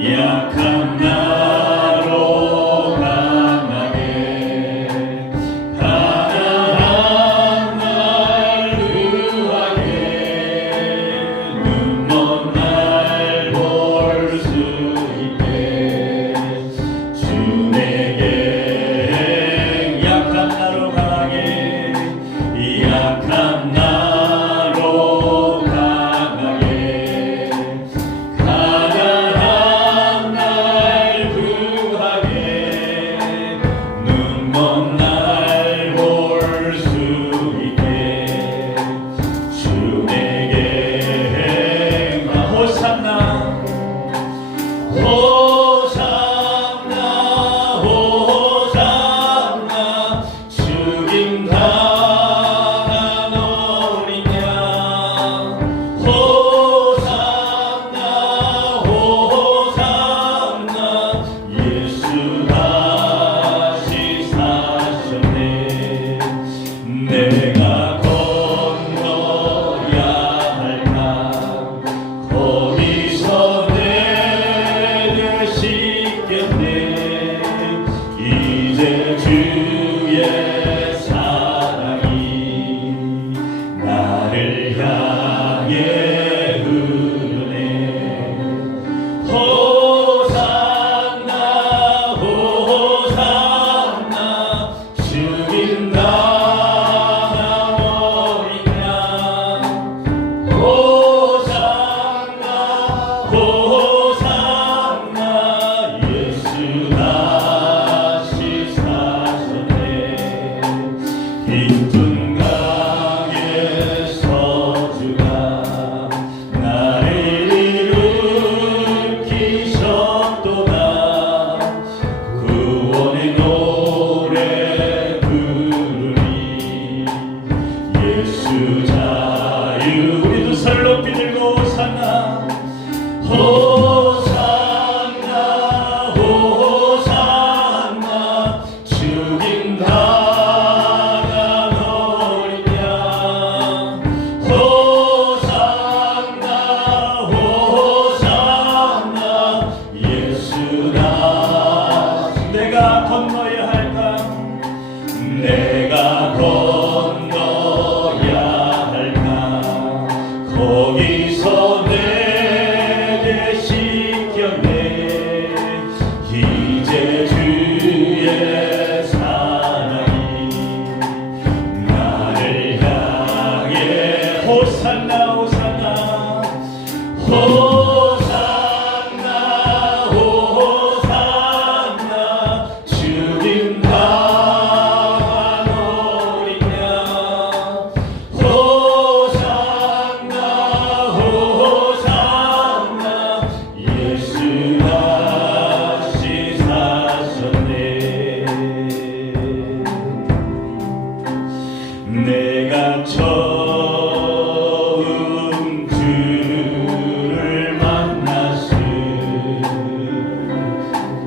약한 나로 강하게 가난한 날 구하게 눈먼 날 볼 수 있게 주 내게 약한 나로 강하게 약한 나로 강하게 가난한 날 구하게 눈먼 날 볼 수 있게 주 내게 호산나 호산나 호산나 죽임 당한 어린 양 호산나 호산나 예수 다시 사셨네 내가 건너야 할까 거기서 내게 씻겼네 이제 주의 사랑이 나를 향해 흐르네 호산나 호산나 죽임 당한 어린 양 호산나 호산나 예수 다시 사셨네 깊은 강에 서주가 나를 일으키셨도다 구원의 노래 부르리 예수 자유 우리도 손을 높이 들고 호산나 호산나 호산나 죽임 당한 어린 양 호산나 호산나 예수 다시 내가 건너야 할까 내가 건너야 할까 거기서 내게 씻겼네 이제 주의 사랑이 나를 향해 호산나 호산나 호산나 호산나 죽임 당한 어린 양 호산나 호산나 예수 다시 사셨네 내가 처음 주를 만났을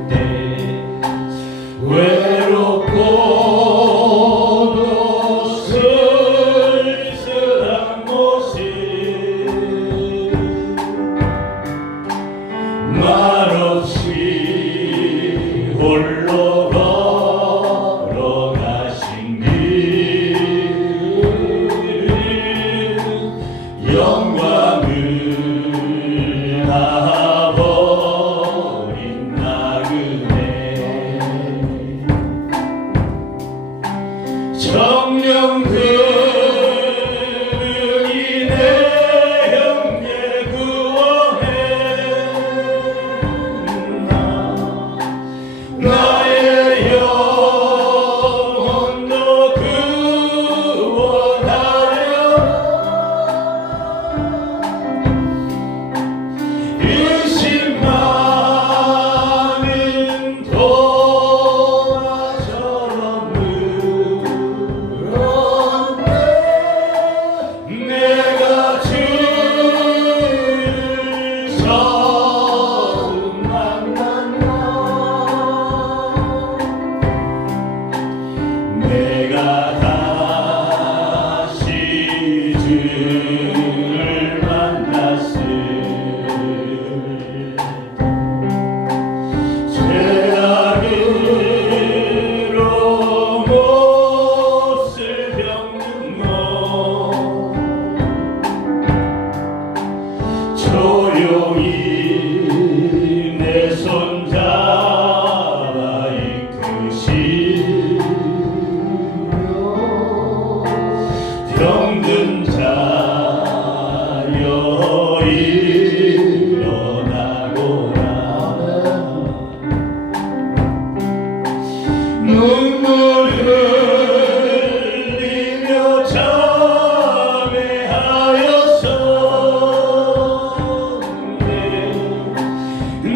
때 외롭고도 쓸쓸한 모습 말없이 홀로 걸어가신 길 영광을 다 버린 나그네 정령 그르니 내 형제 구원해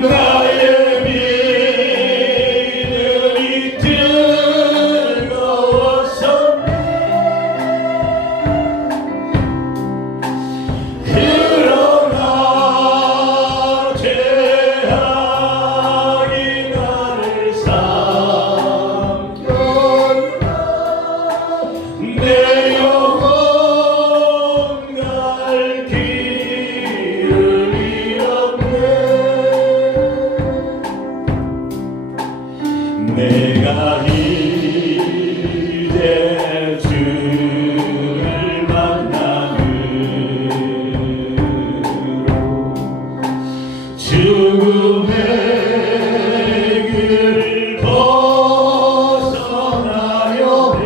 나의 믿음이 뜨거워서 그러나 죄악이 나를 삼켰나 내 영혼 갈 길을 잃었네 내가 이제 주를 만남으로 죽음의 길 벗어나려네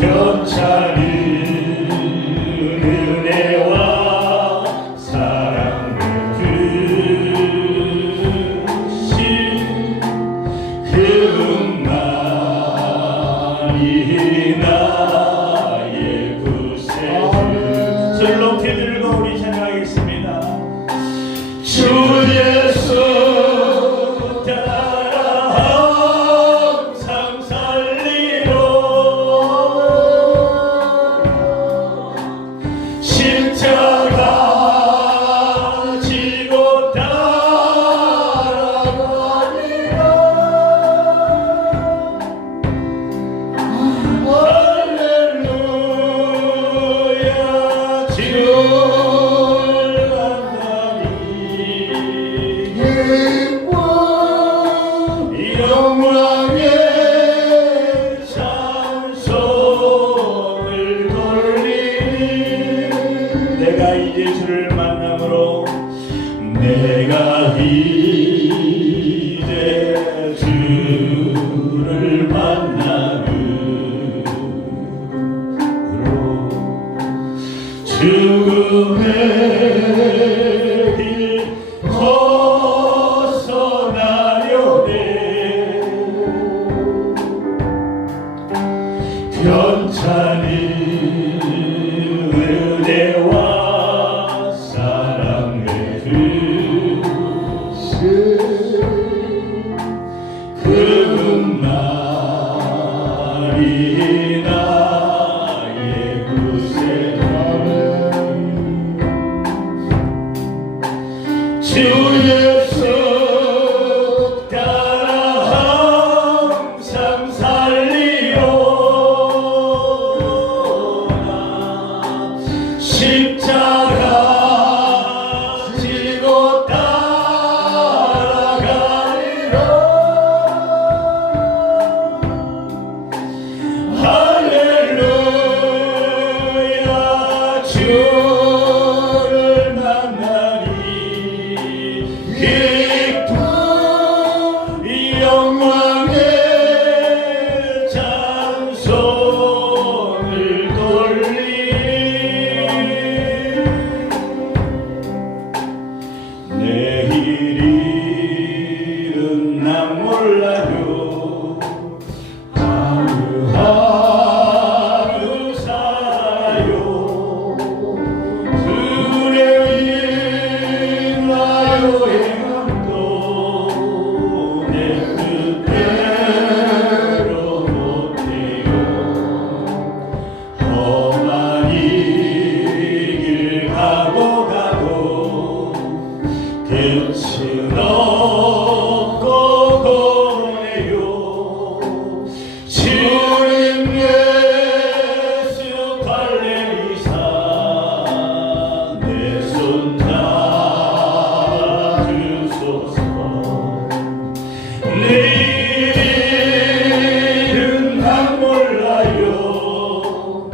견찬은 은혜와 사랑을 주신 그분만이 나의 구세주 손을 높이 들고 우리 찬양하겠습니다. 주 예수 따라 항상 살리로 십자가 지고 따라가리라 할렐루야 주를 만나니 기뻐 영광의 찬송을 돌리니 내가 이제 주를 만남으로 내가 이제 주를 만남으로 죽음의 길 벗어나려네 견찬이 은혜와 사랑의 주신 그분만이 나의 구세주 주 예수 따라 항상 살리오나 십자가 지고 따라가리라 할렐루야 주를 만나니 기쁨 영광의 찬송을 돌리니 내일은 난 몰라요 하루하루 살아요 두려움 나요 행함도 내 뜻대로 못해요 험한 이 길 가고 끝은 없고 고뇌요 주님 예수 갈레리사 내 손 잡아주소서 내일은 난 몰라요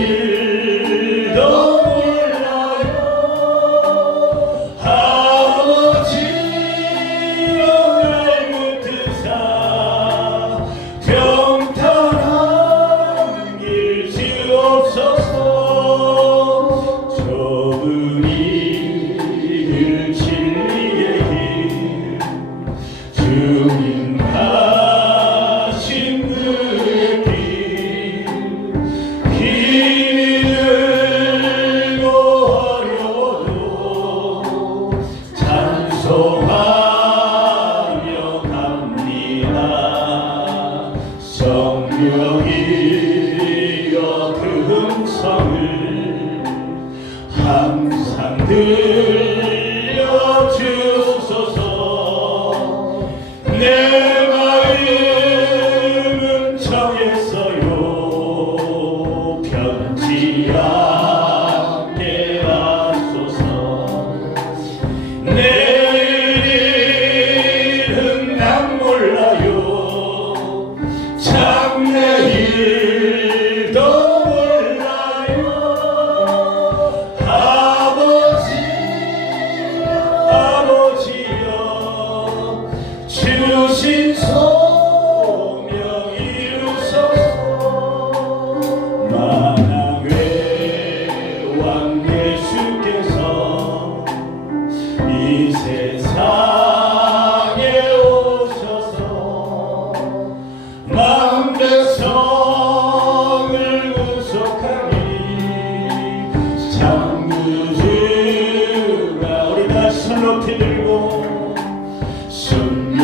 장래일도 몰라요 항상 들려주소서. 내 마음은 정했어요. 변치 않게 하소서. 내일은 난 몰라요. 장래일도 몰라요. 아버지여 주신 소명 이루소서. 만왕의 왕 예수께서 이 세상에 오셔서 만 백성을 구속하니 장구주가 우리 다시 손 높이 들고 순교자의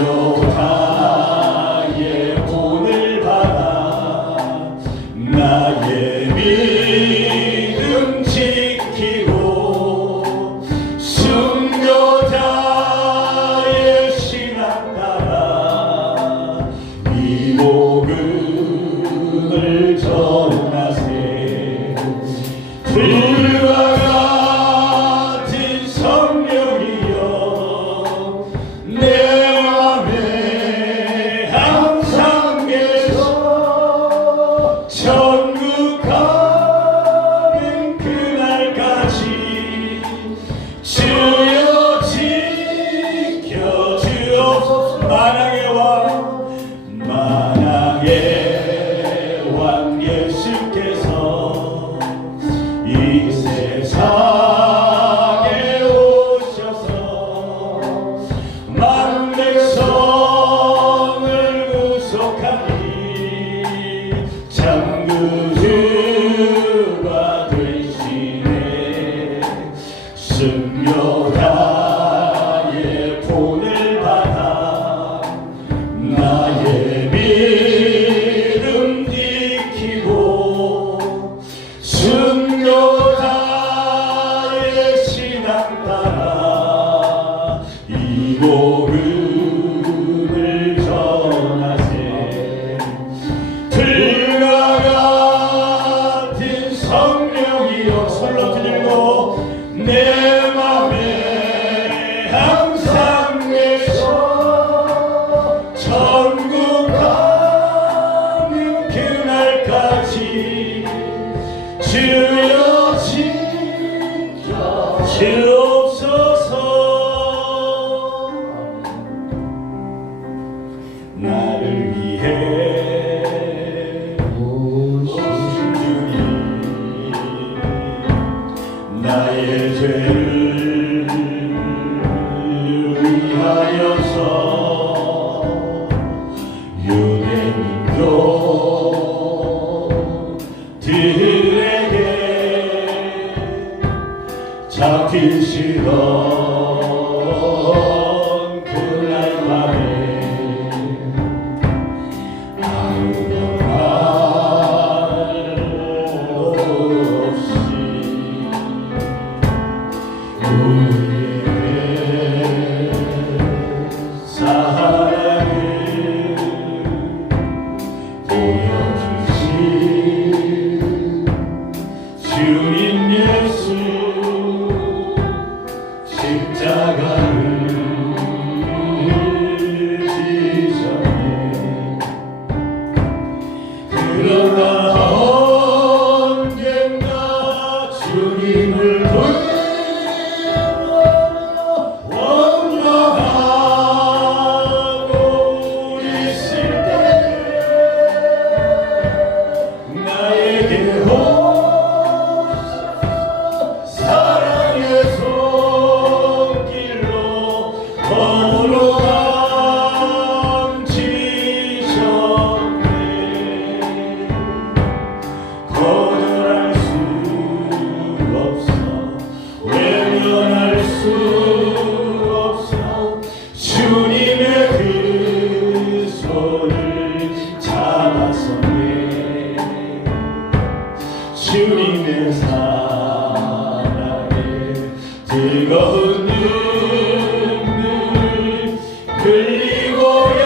본을 받아 나의 믿음 지키고 순교자의 신앙 따라 이 복음을 전하세. 불과 같은 성령이여 내 맘에 항상 계셔. 천국 가는 그날까지 주여 지켜주옵소서. 만왕의 왕 예수께서 이 세상에 오셔서 만 백성을 구속하니 장구주가 되시네. 순교자의 본을 받아 나의 믿음 지키고 순교자의 신앙 따라 이 복음을 전하세. 불과 같은 성령이여 손 높이 들고 내 맘에 항상 계셔. 천국 가는 그날까지 주여 지켜주옵소서. 나를 위해 오신 주님 나의 죄를 위하여서 유대민족들에게 잡히시던 그날 밤에 아무런 말 없이 우리에게 사랑을 보여주신 주님 예수 십자가를 지셨네. 그러나 언젠가 주님을 원망하고 있을 때 나에게 사랑의 손길로 걸어감지셨네. 거절할 수 없어 뜨거운 눈물 흘리고야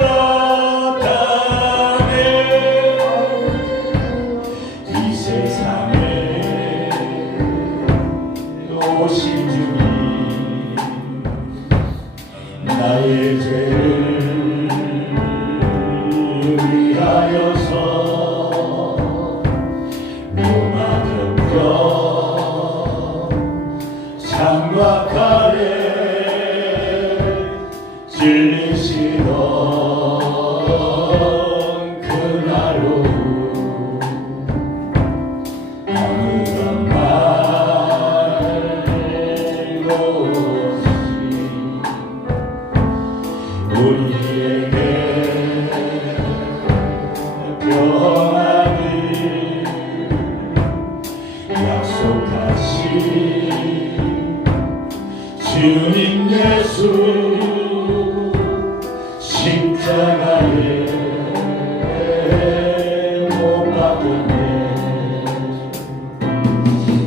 말았다네. 이 세상에 오신 주님, 나의 죄를 위하여서 로마경경 창과 칼에 찔리시던 그날로 아무런 말 없이 우리에게 평안을 약속하신 주님 예수, 십자가에 못 박혔네.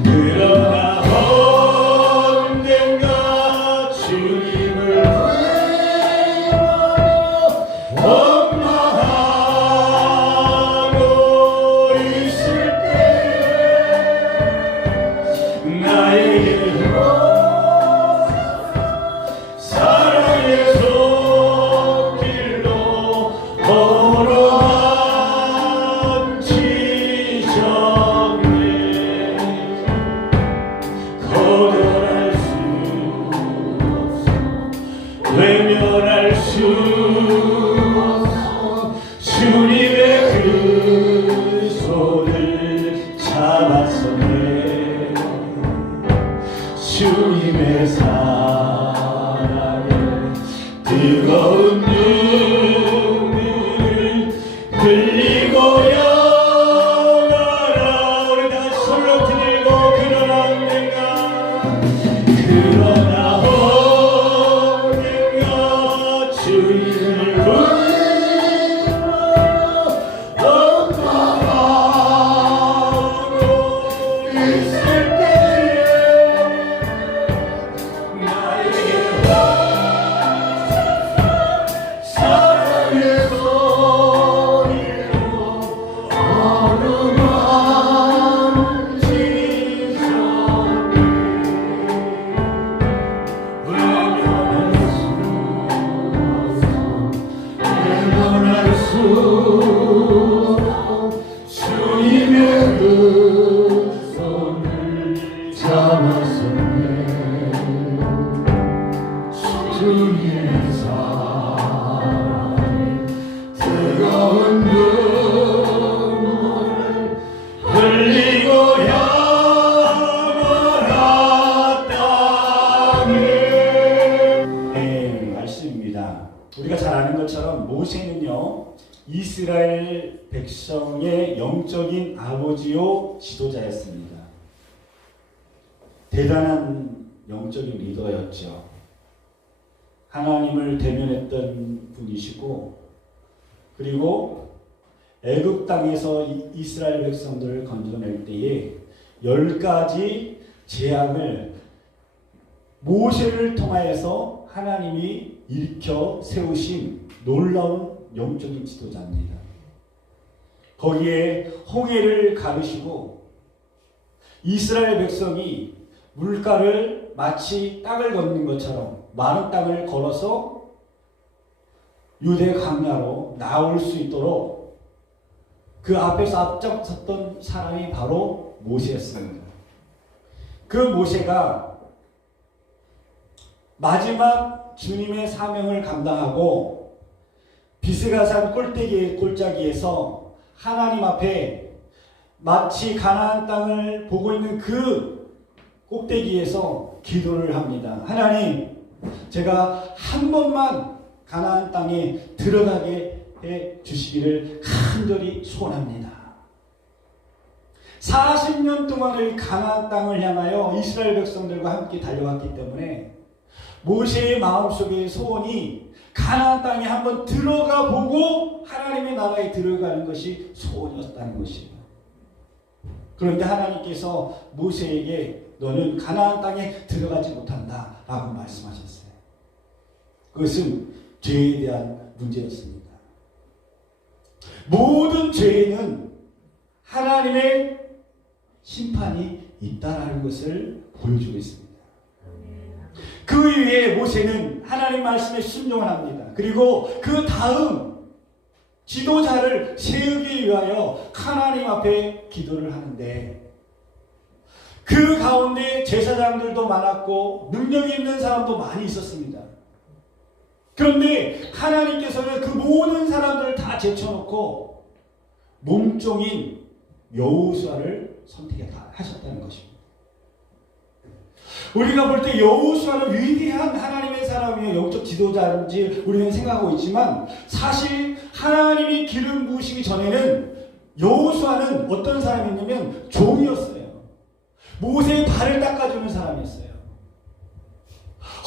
그러나 언젠가 주님을 원망하고 있을 때 나에게 사랑의 손길로 걸어앉히셨네. 거절할 수 없어, 외면할 수 없어. 주님의 그 손을 잡았었네. 주님의 사랑에 뜨거운 눈물 흘리고야 말아. 우리 다 손을 들고 그러나 언젠가 주님을 원망하고 있을 때에 나에게 사랑의 손길로 어루만지셨네. 외면할 수 주님의 그 손을 잡았었네. 주님의 사랑 뜨거운 눈물을 흘리고야 말았다네. 네, 말씀입니다. 우리가 잘 아는 것처럼 모세는요, 이스라엘 백성의 영적인 아버지요 지도자였습니다. 대단한 영적인 리더였죠. 하나님을 대면했던 분이시고, 그리고 애굽 땅에서 이스라엘 백성들을 건져낼 때에 10가지 재앙을 모세를 통하여서 하나님이 일으켜 세우신 놀라운 영적인 지도자입니다. 거기에 홍해를 가르시고 이스라엘 백성이 물가를 마치 땅을 걷는 것처럼 많은 땅을 걸어서 유대 광야로 나올 수 있도록 그 앞에서 앞장섰던 사람이 바로 모세였습니다. 그 모세가 마지막 주님의 사명을 감당하고 비스가산 골짜기에서 하나님 앞에 마치 가나안 땅을 보고 있는 그 꼭대기에서 기도를 합니다. 하나님, 제가 한 번만 가나안 땅에 들어가게 해 주시기를 간절히 소원합니다. 40년 동안을 가나안 땅을 향하여 이스라엘 백성들과 함께 달려왔기 때문에 모세의 마음속의 소원이 가나안 땅에 한번 들어가 보고 하나님의 나라에 들어가는 것이 소원이었다는 것이에요. 그런데 하나님께서 모세에게 너는 가나안 땅에 들어가지 못한다 라고 말씀하셨어요. 그것은 죄에 대한 문제였습니다. 모든 죄에는 하나님의 심판이 있다라는 것을 보여주고 있습니다. 그 이후에 모세는 하나님 말씀에 순종을 합니다. 그리고 그 다음 지도자를 세우기 위하여 하나님 앞에 기도를 하는데 그 가운데 제사장들도 많았고 능력 있는 사람도 많이 있었습니다. 그런데 하나님께서는 그 모든 사람들을 다 제쳐놓고 몸종인 여호수아를 선택하셨다는 것입니다. 우리가 볼 때 여호수아는 위대한 하나님의 사람이요 영적 지도자인지 우리는 생각하고 있지만 사실 하나님이 기름 부으시기 전에는 여호수아는 어떤 사람이었냐면 종이었어요. 모세의 발을 닦아주는 사람이었어요.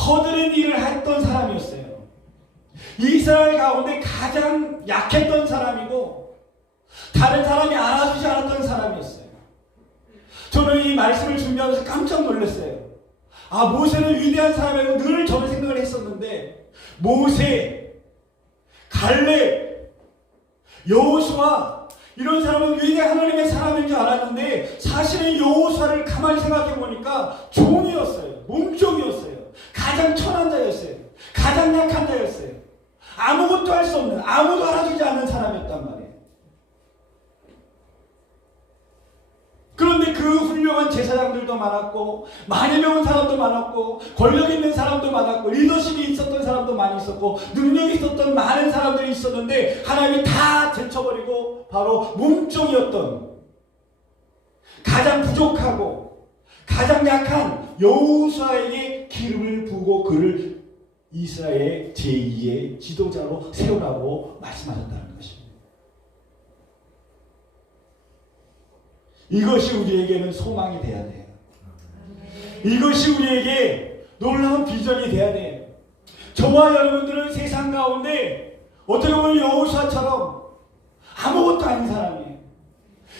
허드렛 일을 했던 사람이었어요. 이스라엘 가운데 가장 약했던 사람이고 다른 사람이 알아주지 않았던 사람이었어요. 저는 이 말씀을 준비하면서 깜짝 놀랐어요. 모세는 위대한 사람이라고 늘 저는 생각을 했었는데 모세, 갈렙, 여호수아 이런 사람은 위대한 하나님의 사람인 줄 알았는데 사실은 여호수아를 가만히 생각해 보니까 종이었어요. 몸종이었어요. 가장 천한 자였어요. 가장 약한 자였어요. 아무것도 할 수 없는, 아무도 알아주지 않는 사람이었단 말이에요. 그런데 그 훌륭한 제사장들도 많았고 많이 배운 사람도 많았고 권력 있는 사람도 많았고 리더십이 있었던 사람도 많이 있었고 능력이 있었던 많은 사람들이 있었는데 하나님이 다 제쳐버리고 바로 몸종이었던 가장 부족하고 가장 약한 여호수아에게 기름을 부고 그를 이스라엘의 제2의 지도자로 세우라고 말씀하셨다는 것입니다. 이것이 우리에게는 소망이 돼야 돼요. 이것이 우리에게 놀라운 비전이 돼야 돼요. 저와 여러분들은 세상 가운데 어떻게 보면 여호수아처럼 아무것도 아닌 사람이에요.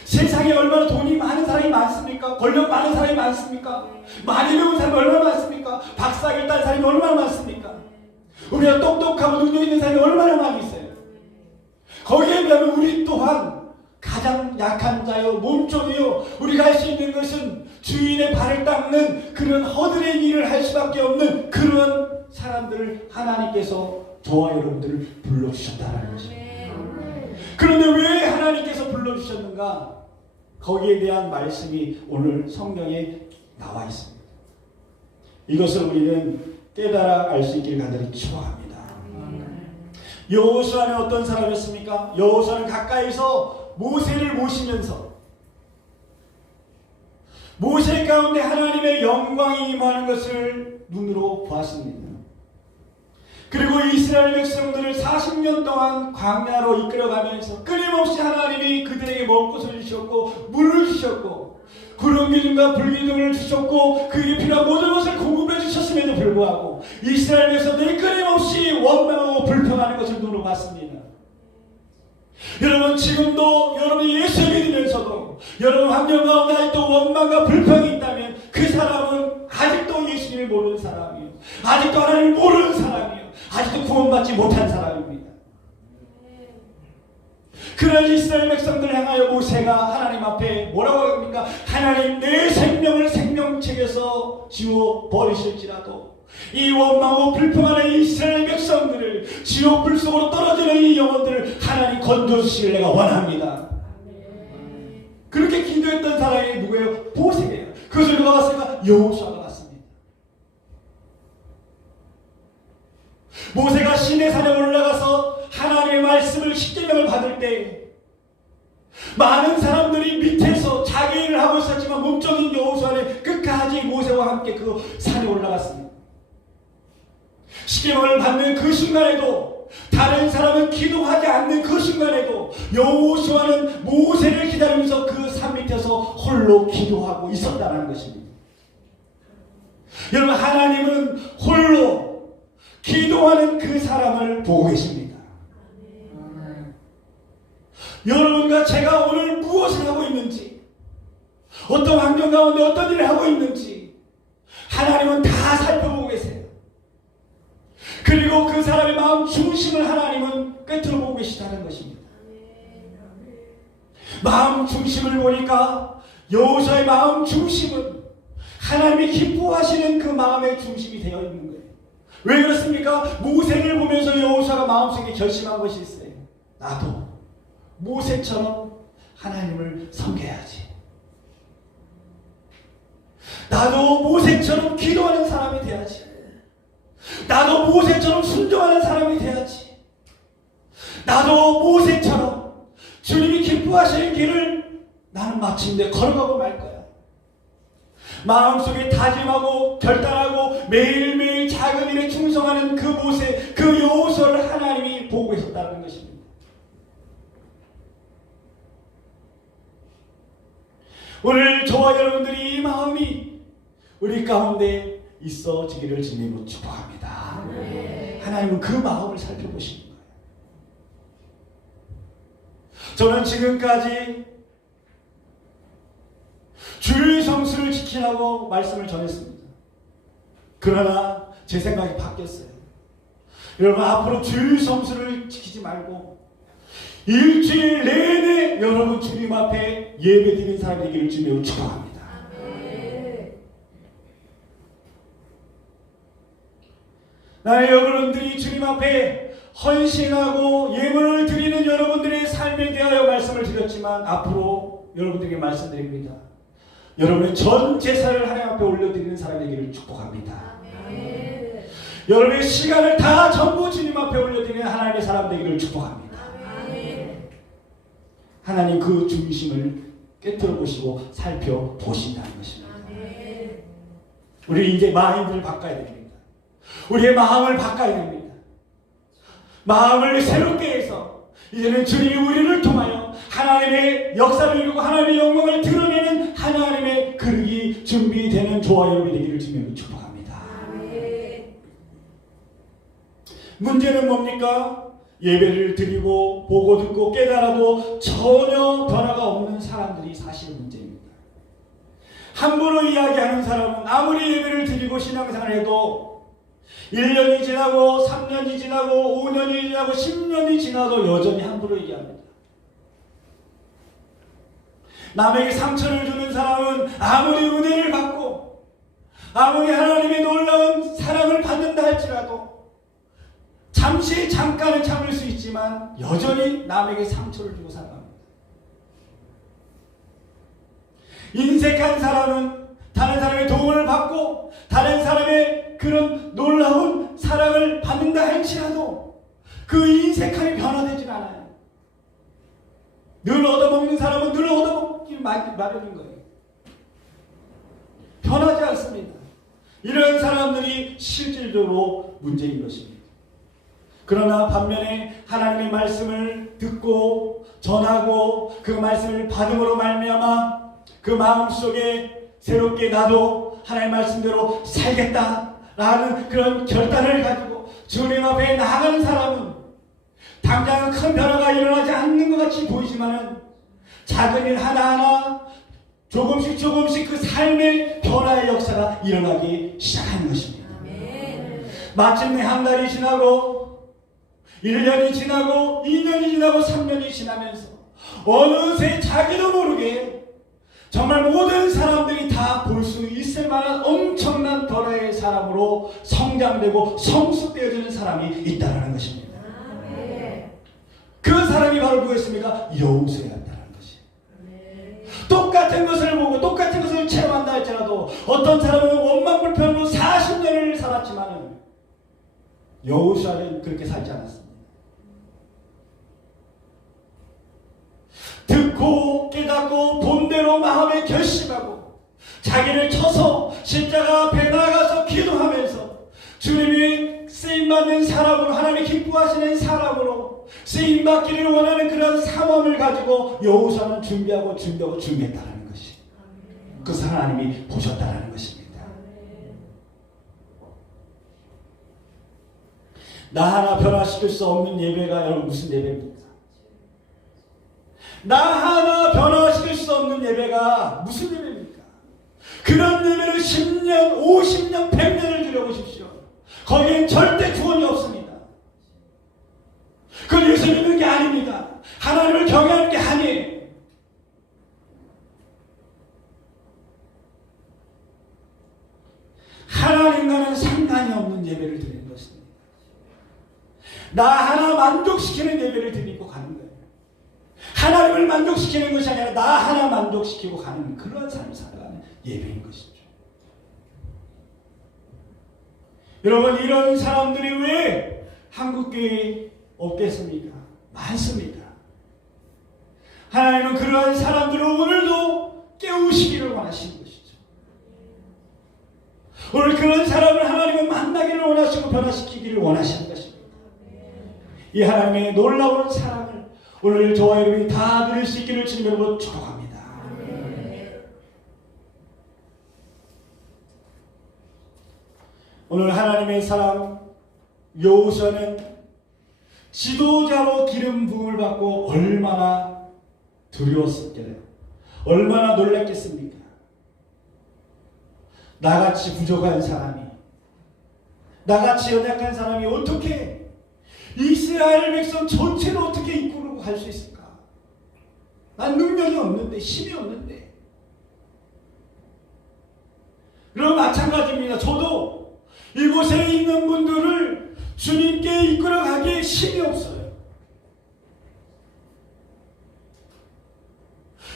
세상에 얼마나 돈이 많은 사람이 많습니까? 권력 많은 사람이 많습니까? 많이 배운 사람이 얼마나 많습니까? 박사학위를 딴 사람이 얼마나 많습니까? 우리가 똑똑하고 능력 있는 사람이 얼마나 많이 있어요. 거기에 비하면 우리 또한 가장 약한 자요 몸종이요 우리가 할 수 있는 것은 주인의 발을 닦는 그런 허드렛 일을 할 수밖에 없는 그런 사람들을 하나님께서 저와 여러분들을 불러주셨다는 것입니다. 그런데 왜 하나님께서 불러주셨는가? 거기에 대한 말씀이 오늘 성경에 나와 있습니다. 이것을 우리는 깨달아 알 수 있기를 간절히 축원합니다. 여호수아는 어떤 사람이었습니까? 여호수아는 가까이서 모세를 모시면서 모세 가운데 하나님의 영광이 임하는 것을 눈으로 보았습니다. 그리고 이스라엘 백성들을 40년 동안 광야로 이끌어가면서 끊임없이 하나님이 그들에게 먹을 것을 주셨고 물을 주셨고 구름 기둥과 불 기둥을 주셨고 그에게 필요한 모든 것을 공급해 주셨음에도 불구하고 이스라엘 백성들이 끊임없이 원망하고 불평하는 것을 눈으로 봤습니다. 여러분 지금도 여러분이 예수 믿으면서도 여러분 환경 가운데 아직도 원망과 불평이 있다면 그 사람은 아직도 예수님을 모르는 사람이에요. 아직도 하나님을 모르는 사람이에요. 아직도 구원받지 못한 사람입니다. 그런 이스라엘 백성들을 향하여 모세가 하나님 앞에 뭐라고 합니까? 하나님 내 생명을 생명책에서 지워 버리실지라도 이 원망하고 불평하는 이스라엘 백성들을 지옥 불 속으로 떨어지는 이 영혼들을 하나님 건져주시길 내가 원합니다. 그렇게 기도했던 사람이 누구예요? 모세예요. 그것을 누가 봤습니까? 여호수아가 봤습니다. 모세가 시내산에 올라가서 하나님의 말씀을 십계명을 받을 때 많은 사람들이 밑에서 자기 일을 하고 있었지만 몸종인 여호수아는 끝까지 모세와 함께 그 산에 올라갔습니다. 십계명을 받는 그 순간에도 다른 사람은 기도하지 않는 그 순간에도 여호수아는 모세를 기다리면서 그 산 밑에서 홀로 기도하고 있었다는 것입니다. 여러분 하나님은 홀로 기도하는 그 사람을 보고 계십니다. 여러분과 제가 오늘 무엇을 하고 있는지 어떤 환경 가운데 어떤 일을 하고 있는지 하나님은 다 살펴보고 계세요. 그리고 그 사람의 마음 중심을 하나님은 꿰뚫어 보고 계시다는 것입니다. 마음 중심을 보니까 여호수아의 마음 중심은 하나님이 기뻐하시는 그 마음의 중심이 되어 있는 거예요. 왜 그렇습니까? 모세를 보면서 여호수아가 마음속에 결심한 것이 있어요. 나도 모세처럼 하나님을 섬겨야지. 나도 모세처럼 기도하는 사람이 돼야지. 나도 모세처럼 순종하는 사람이 돼야지. 나도 모세처럼 주님이 기뻐하시는 길을 나는 마침내 걸어가고 말 거야. 마음속에 다짐하고 결단하고 매일매일 작은 일에 충성하는 그 모세, 그 여호수아를 하나님이 보고 계셨다는 것입니다. 오늘 저와 여러분들이 이 마음이 우리 가운데 있어지기를 주님으로 축복합니다. 하나님은 그 마음을 살펴보시는 거예요. 저는 지금까지 주의 성수를 지키라고 말씀을 전했습니다. 그러나 제 생각이 바뀌었어요. 여러분, 앞으로 주의 성수를 지키지 말고 일주일 내내 여러분 주님 앞에 예배 드리는 사람이 되기를 주님으로 축복합니다. 나의 여러분들이 주님 앞에 헌신하고 예물을 드리는 여러분들의 삶에 대하여 말씀을 드렸지만 앞으로 여러분들에게 말씀드립니다. 여러분의 전 재산을 하나님 앞에 올려드리는 사람이 되기를 축복합니다. 여러분의 시간을 다 전부 주님 앞에 올려드리는 하나님의 사람 되기를 축복합니다. 하나님 그 중심을 꿰뚫어 보시고 살펴보신다는 것입니다. 우리 이제 마인드를 바꿔야 됩니다. 우리의 마음을 바꿔야 됩니다. 마음을 새롭게 해서 이제는 주님이 우리를 통하여 하나님의 역사를 이루고 하나님의 영광을 드러내는 하나님의 그릇이 준비되는 저와 여러분이 되기를 주님으로 축복합니다. 문제는 뭡니까? 예배를 드리고 보고 듣고 깨달아도 전혀 변화가 없는 사람들이 사실 문제입니다. 함부로 이야기하는 사람은 아무리 예배를 드리고 신앙생활을 해도 1년이 지나고 3년이 지나고 5년이 지나고 10년이 지나도 여전히 함부로 얘기합니다. 남에게 상처를 주는 사람은 아무리 은혜를 받고 아무리 하나님의 놀라운 사랑을 받는다 할지라도 잠시 잠깐은 참을 수 있지만 여전히 남에게 상처를 주고 살아갑니다. 인색한 사람은 다른 사람의 도움을 받고 다른 사람의 그런 놀라운 사랑을 받는다 할지라도 그 인색함이 변화되질 않아요. 늘 얻어먹는 사람은 늘 얻어먹기 마련인 거예요. 변하지 않습니다. 이런 사람들이 실질적으로 문제인 것입니다. 그러나 반면에 하나님의 말씀을 듣고 전하고 그 말씀을 받음으로 말미암아 그 마음속에 새롭게 나도 하나님의 말씀대로 살겠다라는 그런 결단을 가지고 주님 앞에 나아가는 사람은 당장 큰 변화가 일어나지 않는 것 같이 보이지만은 작은 일 하나하나 조금씩 그 삶의 변화의 역사가 일어나기 시작하는 것입니다. 마침내 한 달이 지나고 1년이 지나고 2년이 지나고 3년이 지나면서 어느새 자기도 모르게 정말 모든 사람들이 다 볼 수 있을 만한 엄청난 변화의 사람으로 성장되고 성숙되어지는 사람이 있다는 것입니다. 그 사람이 바로 누구였습니까? 여호수아였다는 것이. 똑같은 것을 보고 똑같은 것을 체험한다 할지라도 어떤 사람은 원망불평으로 40년을 살았지만 여호수아는 그렇게 살지 않았습니다. 듣고 깨닫고 본대로 마음에 결심하고 자기를 쳐서 십자가 앞에 나가서 기도하면서 주님이 쓰임받는 사람으로 하나님이 기뻐하시는 사람으로 쓰임받기를 원하는 그런 상황을 가지고 여호수아는 준비했다는 것이 그 하나님이 보셨다는 것입니다. 나 하나 변화시킬 수 없는 예배가 여러분 무슨 예배입니까? 나 하나 변화시킬 수 없는 예배가 무슨 예배입니까? 그런 예배를 10년, 50년, 100년을 드려보십시오. 거기엔 절대 구원이 없습니다. 그건 예수 믿는 게 아닙니다. 하나님을 경외하는 게 아니에요. 하나님과는 상관이 없는 예배를 드리는 것입니다. 나 하나 만족시키는 예배를 드리고 가는 거예요. 하나님을 만족시키는 것이 아니라 나 하나 만족시키고 가는 그런 삶을 살아가는 예배인 것이죠. 여러분, 이런 사람들이 왜 한국교회에 없겠습니까? 많습니다. 하나님은 그러한 사람들을 오늘도 깨우시기를 원하시는 것이죠. 오늘 그런 사람을 하나님은 만나기를 원하시고 변화시키기를 원하시는 것입니다. 이 하나님의 놀라운 사랑을 오늘 저와 여러분이 다 누릴 수 있기를 주님으로 축복합니다. 오늘 하나님의 사람 여호수아는 지도자로 기름 부음을 받고 얼마나 두려웠었길래, 얼마나 놀랐겠습니까? 나같이 부족한 사람이, 나같이 연약한 사람이 어떻게 이스라엘 백성 전체를 어떻게 이끌고 갈 수 있을까? 난 능력이 없는데, 힘이 없는데. 그럼 마찬가지입니다. 저도 이곳에 있는 분들을 주님께 이끌어가기에 힘이 없어요.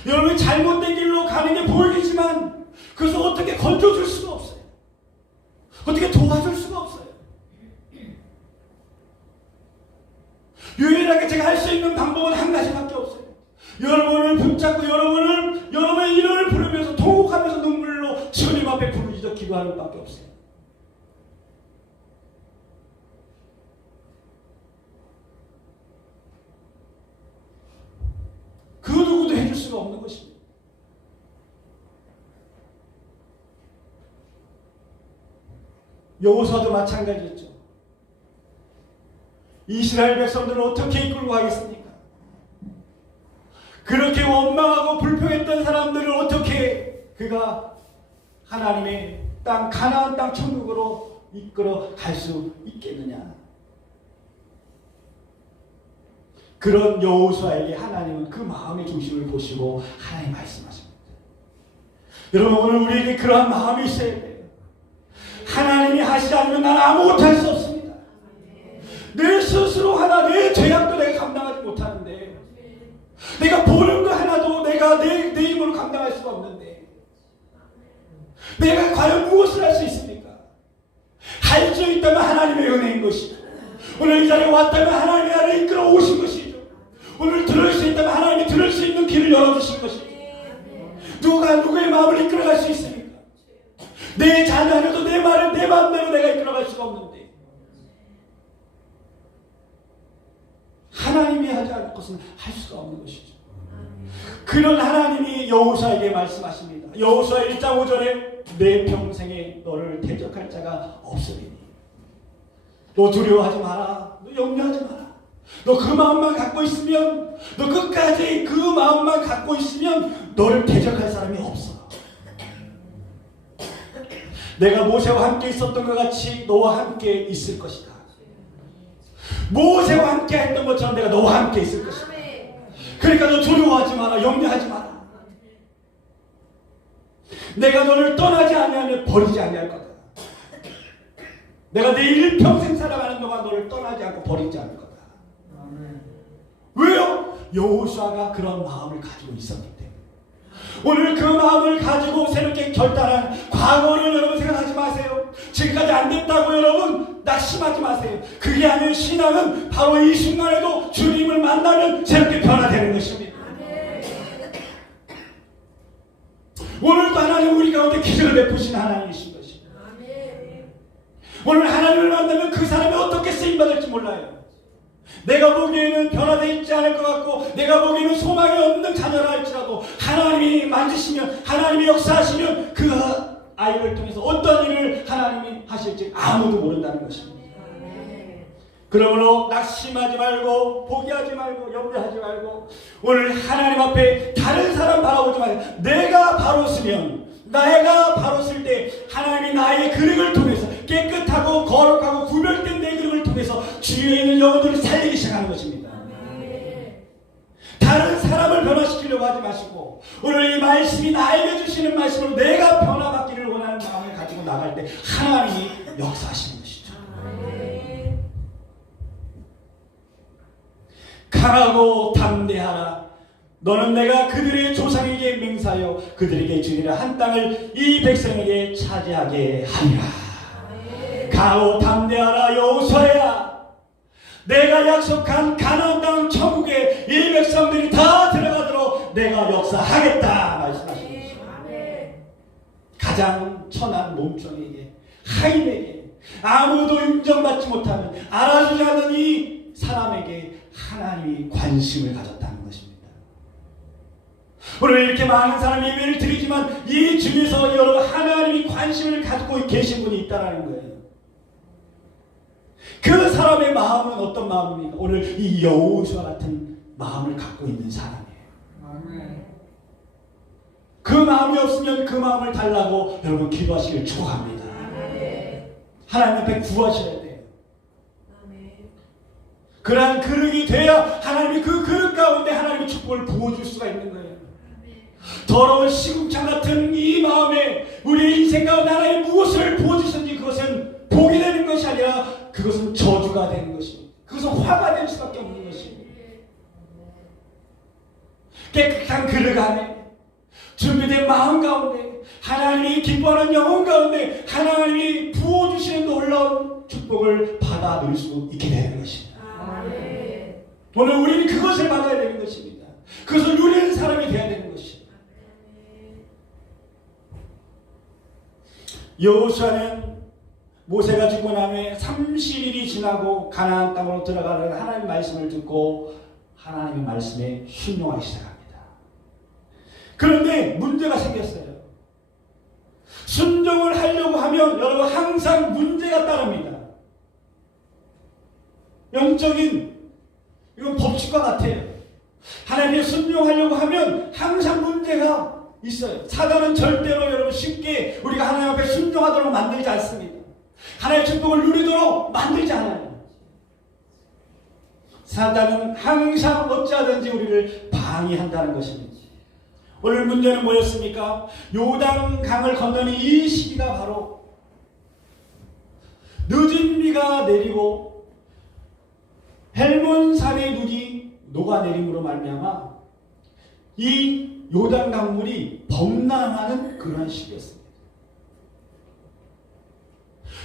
여러분, 잘못된 길로 가는 게 보이지만 그래서 어떻게 건져줄 수가 없어요. 어떻게 도와줄 수가 없어요. 유일하게 제가 할 수 있는 방법은 한 가지밖에 없어요. 여러분을 붙잡고 여러분의 이름을 부르면서 통곡하면서 눈물로 주님 앞에 부르짖어 기도하는 것밖에 없어요. 그 누구도 해줄 수가 없는 것입니다. 여호수아도 마찬가지였죠. 이스라엘 백성들을 어떻게 이끌고 가겠습니까? 그렇게 원망하고 불평했던 사람들을 어떻게 그가 하나님의 땅, 가나안 땅 천국으로 이끌어 갈 수 있겠느냐? 그런 여호수아에게 하나님은 그 마음의 중심을 보시고 하나님 말씀하십니다. 여러분, 오늘 우리에게 그러한 마음이 있어야 돼요. 하나님이 하시지 않으면 나는 아무것도 할 수 없습니다. 내 스스로 하나, 내 죄악도 내가 감당하지 못하는데, 내가 보는 거 하나도 내가 내 힘으로 감당할 수가 없는데, 내가 과연 무엇을 할 수 있습니까? 할 수 있다면 하나님의 은혜인 것이죠. 오늘 이 자리에 왔다면 하나님이 나를 이끌어 오신 것이죠. 오늘 들을 수 있다면 하나님이 들을 수 있는 길을 열어주신 것이죠. 누가 누구의 마음을 이끌어갈 수 있습니까? 내 자녀 하나도 내 말을 내 마음대로 내가 이끌어갈 수가 없는데, 하나님이 하지 않을 것은 할 수가 없는 것이죠. 그런 하나님이 여호수아에게 말씀하십니다. 여호수아 1장 5절에 내 평생에 너를 대적할 자가 없으리니 너 두려워하지 마라. 너 염려하지 마라. 너 그 마음만 갖고 있으면, 너 끝까지 그 마음만 갖고 있으면 너를 대적할 사람이 없어. 내가 모세와 함께 있었던 것 같이 너와 함께 있을 것이다. 모세와 함께 했던 것처럼 내가 너와 함께 있을 것이다. 그러니까 너 두려워하지 마라. 염려하지 마라. 내가 너를 떠나지 아니하며 버리지 아니할 거다. 내가 내 일평생 살아가는 동안 너를 떠나지 않고 버리지 않을 거다. 왜요? 여호수아가 그런 마음을 가지고 있었기 때문에. 오늘 그 마음을 가지고 새롭게 결단한 과거를 여러분 생각하지 마세요. 지금까지 안 됐다고 여러분 낙심하지 마세요. 그게 아닌 신앙은 바로 이 순간에도 주님을 만나면 새롭게 변화되는 것입니다. 오늘도 하나님 우리 가운데 기적을 베푸신 하나님이신 것입니다. 오늘 하나님을 만나면 그 사람이 어떻게 쓰임받을지 몰라요. 내가 보기에는 변화되어 있지 않을 것 같고, 내가 보기에는 소망이 없는 자녀라 할지라도 하나님이 만지시면, 하나님이 역사하시면 그 아이를 통해서 어떤 일을 하나님이 하실지 아무도 모른다는 것입니다. 그러므로 낙심하지 말고, 포기하지 말고, 염려하지 말고, 오늘 하나님 앞에 다른 사람 바라보지 말고 내가 바로 서면, 내가 바로 쓸 때 하나님이 나의 그릇을 통해서 깨끗하고 거룩하고 구별된 내 그릇을 통해서 주위에 있는 영혼들을 살리기 시작하는 것입니다. 다른 사람을 변화시키려고 하지 마시고 오늘 이 말씀이 나에게 주시는 말씀으로 내가 변화받기를 원하는 마음을 가지고 나갈 때 하나님이 역사하시는 것이죠. 강하고 담대하라. 너는 내가 그들의 조상에게 맹세하여 그들에게 주리라 한 땅을 이 백성에게 차지하게 하리라. 강하고 담대하라 여호수아야. 내가 약속한 가나안 땅 천국에 이 백성들이 다 들어가도록 내가 역사하겠다 말씀하시는 것입니다. 가장 천한 몸종에게 하인에게 아무도 인정받지 못하는 알아주지 않는 이 사람에게 하나님이 관심을 가졌다는 것입니다. 오늘 이렇게 많은 사람이 예배를 드리지만 이 중에서 여러분 하나님이 관심을 가지고 계신 분이 있다는 거예요. 그 사람의 마음은 어떤 마음입니까? 오늘 이 여호수아 같은 마음을 갖고 있는 사람이에요. 그 마음이 없으면 그 마음을 달라고 여러분 기도하시길 축복합니다. 하나님 앞에 구하셔야 돼요. 그러한 그릇이 돼야 하나님이 그 그릇 가운데 하나님의 축복을 부어줄 수가 있는 거예요. 더러운 시궁창 같은 이 마음에 우리의 인생 가운데 하나님 무엇을 부어주셨는지 그것은 복이 되는 것이 아니라 그것은 저주가 되는 것입니다. 그것은 화가 될 수밖에 없는 것입니다. 깨끗한 그릇 안에 준비된 마음 가운데 하나님이 기뻐하는 영혼 가운데 하나님이 부어주시는 놀라운 축복을 받아 누릴 수 있게 되는 것입니다. 오늘 우리는 그것을 받아야 되는 것입니다. 그것을 누리는 사람이 되어야 되는 것입니다. 여호수아는 모세가 죽고 나면 30일이 지나고 가나안 땅으로 들어가는 하나님의 말씀을 듣고 하나님의 말씀에 순종하기 시작합니다. 그런데 문제가 생겼어요. 순종을 하려고 하면 여러분 항상 문제가 따릅니다. 영적인 이건 법칙과 같아요. 하나님께 순종하려고 하면 항상 문제가 있어요. 사단은 절대로 여러분 쉽게 우리가 하나님 앞에 순종하도록 만들지 않습니다. 하나님의 축복을 누리도록 만들지 않아요. 사단은 항상 어찌하든지 우리를 방해한다는 것입니다. 오늘 문제는 뭐였습니까? 요단강을 건너는 이 시기가 바로 늦은 비가 내리고 헬몬산의 눈이 녹아내림으로 말미암아 이 요단 강물이 범람하는 그런 시기였습니다.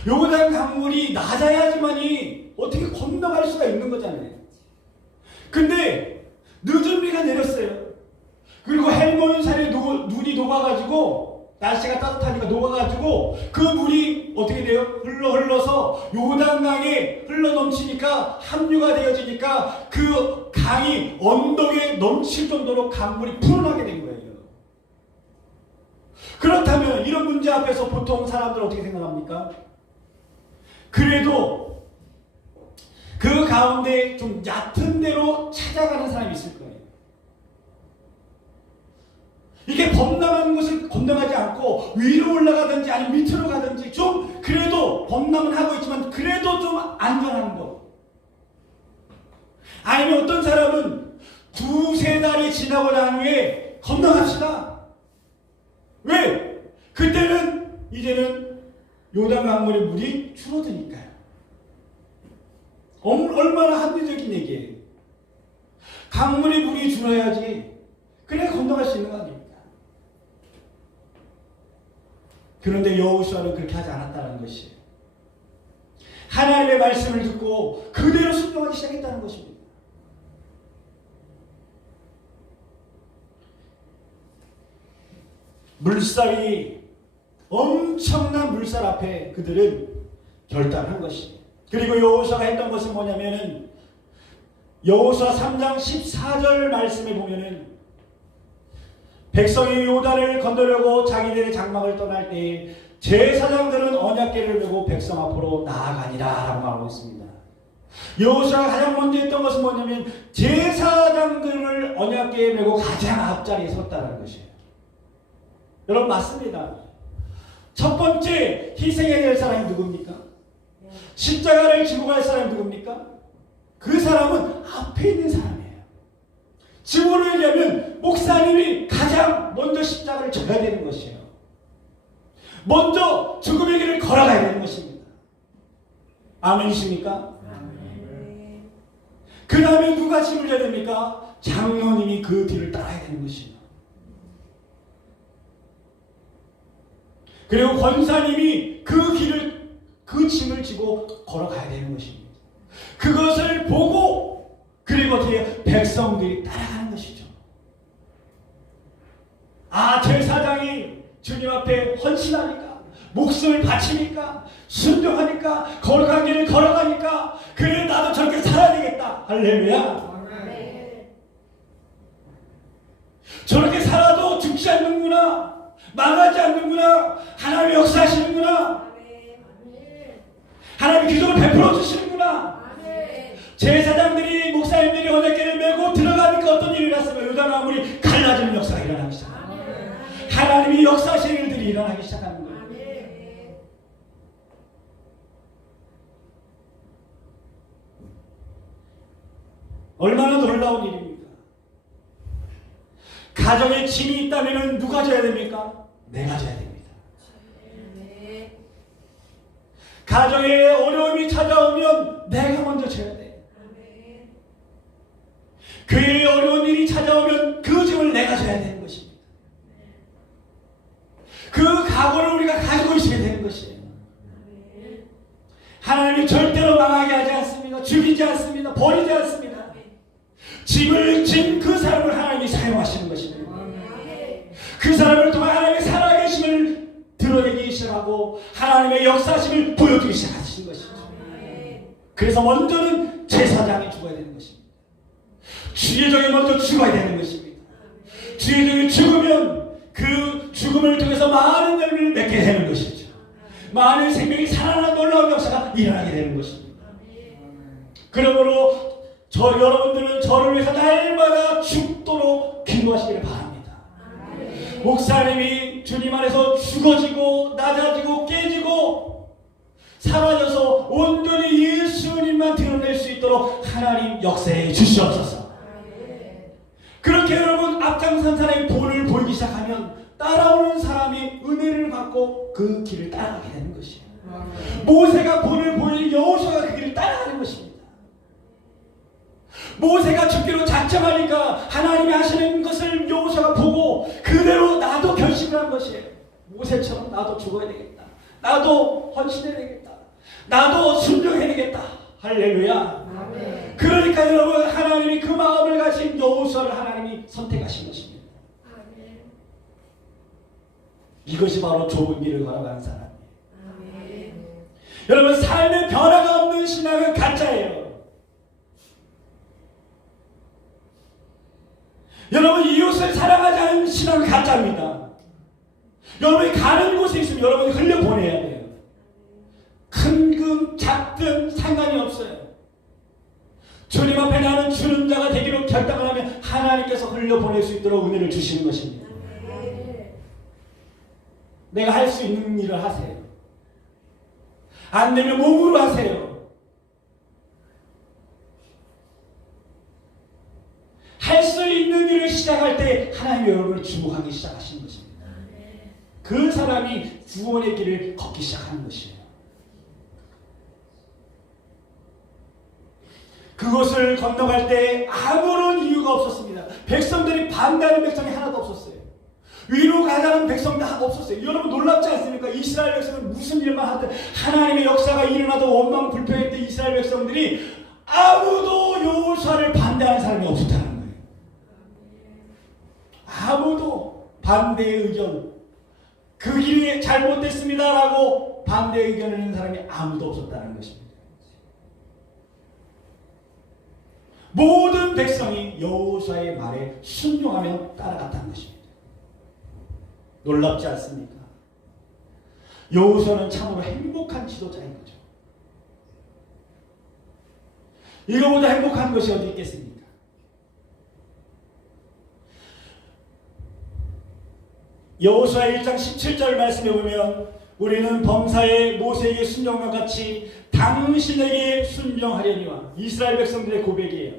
요단 강물이 낮아야지만이 어떻게 건너갈 수가 있는 거잖아요. 근데 늦은 비가 내렸어요. 그리고 헬몬산에 눈이 녹아가지고 날씨가 따뜻하니까 녹아가지고 그 물이 어떻게 돼요? 흘러서 요단강에 흘러넘치니까 합류가 되어지니까 그 강이 언덕에 넘칠 정도로 강물이 푸른하게 된 거예요. 그렇다면 이런 문제 앞에서 보통 사람들은 어떻게 생각합니까? 그래도 그 가운데 좀 얕은 데로 찾아가는 사람이 있을 거예요. 이게 범람한 곳을 건너가지 않고 위로 올라가든지 아니면 밑으로 가든지 좀 그래도 범람은 하고 있지만 그래도 좀 안전한 것. 아니면 어떤 사람은 2-3달이 지나고 난 후에 건너갑시다. 왜? 그때는 이제는 요단 강물의 물이 줄어드니까요. 얼마나 합리적인 얘기예요. 강물의 물이 줄어야지 그래 건너갈 수 있는 거 아닙니까? 그런데 여호수아는 그렇게 하지 않았다는 것이에요. 하나님의 말씀을 듣고 그대로 순종하기 시작했다는 것입니다. 물살이 엄청난 물살 앞에 그들은 결단한 것입니다. 그리고 여호수아가 했던 것은 뭐냐면은 여호수아 3장 14절 말씀에 보면은 백성이 요단을 건너려고 자기들의 장막을 떠날 때 제사장들은 언약궤를 메고 백성 앞으로 나아가니라 라고 말하고 있습니다. 여호수아가 가장 먼저 했던 것은 뭐냐면 제사장들을 언약궤에 메고 가장 앞자리에 섰다는 것이에요. 여러분 맞습니다. 첫 번째 희생해야 될 사람이 누굽니까? 십자가를 지고 갈 사람이 누굽니까? 그 사람은 앞에 있는 사람이에요. 지금으로 얘기하면 목사님이 가장 먼저 십자가를 져야 되는 것이에요. 먼저 죽음의 길을 걸어가야 되는 것입니다. 아멘이십니까? 그 다음에 누가 짐을 져야 됩니까? 장로님이 그 뒤를 따라야 되는 것입니다. 그리고 권사님이 그 짐을 지고 걸어가야 되는 것입니다. 그것을 보고 그리고 어떻게 백성들이 따라가는 것이죠. 아, 제사장이 주님 앞에 헌신하니까, 목숨을 바치니까, 순종하니까, 거룩한 길을 걸어가니까, 그래 나도 저렇게 살아야 되겠다. 할렐루야. 저렇게 살아도 죽지 않는구나, 망하지 않는구나, 하나님이 역사하시는구나, 하나님이 기적을 베풀어 주시는구나. 제사장들이, 목사님들이 언약궤를 메고 들어가니까 어떤 일이 일어났으면 요단아물이 갈라지는 역사가 일어나기 시작합니다. 하나님이 역사하시는 일들이 일어나기 시작하는 거예요. 얼마나 놀라운 일입니까? 가정에 짐이 있다면 누가 져야 됩니까? 내가 져야 됩니다. 가정에 어려움이 찾아오면 내가 먼저 져야 돼. 교회에 어려운 일이 찾아오면 그 짐을 내가 져야 되는 것입니다. 그 각오를 우리가 가지고 있어야 되는 것이에요. 하나님이 절대로 망하게 하지 않습니다. 죽이지 않습니다. 버리지 않습니다. 짐을 진 그 사람을 하나님이 사용하시는 것입니다. 그 사람을 통해 하나님의 살아계심을 드러내기 시작하고 하나님의 역사심을 보여주기 시작하시는 것이죠. 그래서 먼저는 제사장이 죽어야 되는 것입니다. 주의 종이 먼저 죽어야 되는 것입니다. 주의 종이 죽으면 그 죽음을 통해서 많은 열매를 맺게 되는 것이죠. 많은 생명이 살아나는 놀라운 역사가 일어나게 되는 것입니다. 그러므로 여러분들은 저를 위해서 날마다 죽도록 기도하시기를 바랍니다. 목사님이 주님 안에서 죽어지고 낮아지고 깨지고 사라져서 온전히 예수님만 드러낼 수 있도록 하나님 역사해 주시옵소서. 그렇게 여러분 앞장선 사람이 본을 보이기 시작하면 따라오는 사람이 은혜를 받고 그 길을 따라가게 되는 것이에요. 모세가 본을 보일 여호수아가 그 길을 따라가는 것입니다. 모세가 죽기로 작정하니까 하나님이 하시는 것을 여호수아가 보고 그대로 나도 결심을 한 것이에요. 모세처럼 나도 죽어야 되겠다. 나도 헌신해야 되겠다. 나도 순종해야 되겠다. 할렐루야. 아멘. 그러니까 여러분 하나님이 그 마음을 가진 여호수아를 하나님이 선택하신 것입니다. 아멘. 이것이 바로 좁은 길을 걸어가는 사람이에요. 아멘. 여러분 삶의 변화가 없는 신앙은 가짜예요. 여러분 이웃을 사랑하지 않는 신앙은 가짜입니다. 여러분이 가는 곳에 있으면 여러분이 흘려보내야 돼요. 큰든 작든 상관이 없어요. 주님 앞에 나는 주는 자가 되기로 결단을 하면 하나님께서 흘려보낼 수 있도록 은혜를 주시는 것입니다. 내가 할 수 있는 일을 하세요. 안 되면 몸으로 하세요. 할 수 있는 일을 시작할 때 하나님이 여러분을 주목하기 시작하시는 것입니다. 그 사람이 구원의 길을 걷기 시작하는 것이에요. 그곳을 건너갈 때 아무런 이유가 없었습니다. 백성들이 반대하는 백성이 하나도 없었어요. 위로 가자는 백성도 하나도 없었어요. 여러분 놀랍지 않습니까? 이스라엘 백성은 무슨 일만 하든 하나님의 역사가 일어나도 원망 불평했던 이스라엘 백성들이 아무도 여호수아를 반대하는 사람이 없었다는 거예요. 아무도 반대의 의견, 그 길이 잘못됐습니다라고 반대의 의견을 내는 사람이 아무도 없었다는 것입니다. 모든 백성이 여호수아의 말에 순종하며 따라갔다는 것입니다. 놀랍지 않습니까? 여호수아는 참으로 행복한 지도자인 거죠. 이거보다 행복한 것이 어디 있겠습니까? 여호수아 1장 17절 말씀에 보면 우리는 범사에 모세에게 순종한 것 같이 당신에게 순종하려니와 이스라엘 백성들의 고백이에요.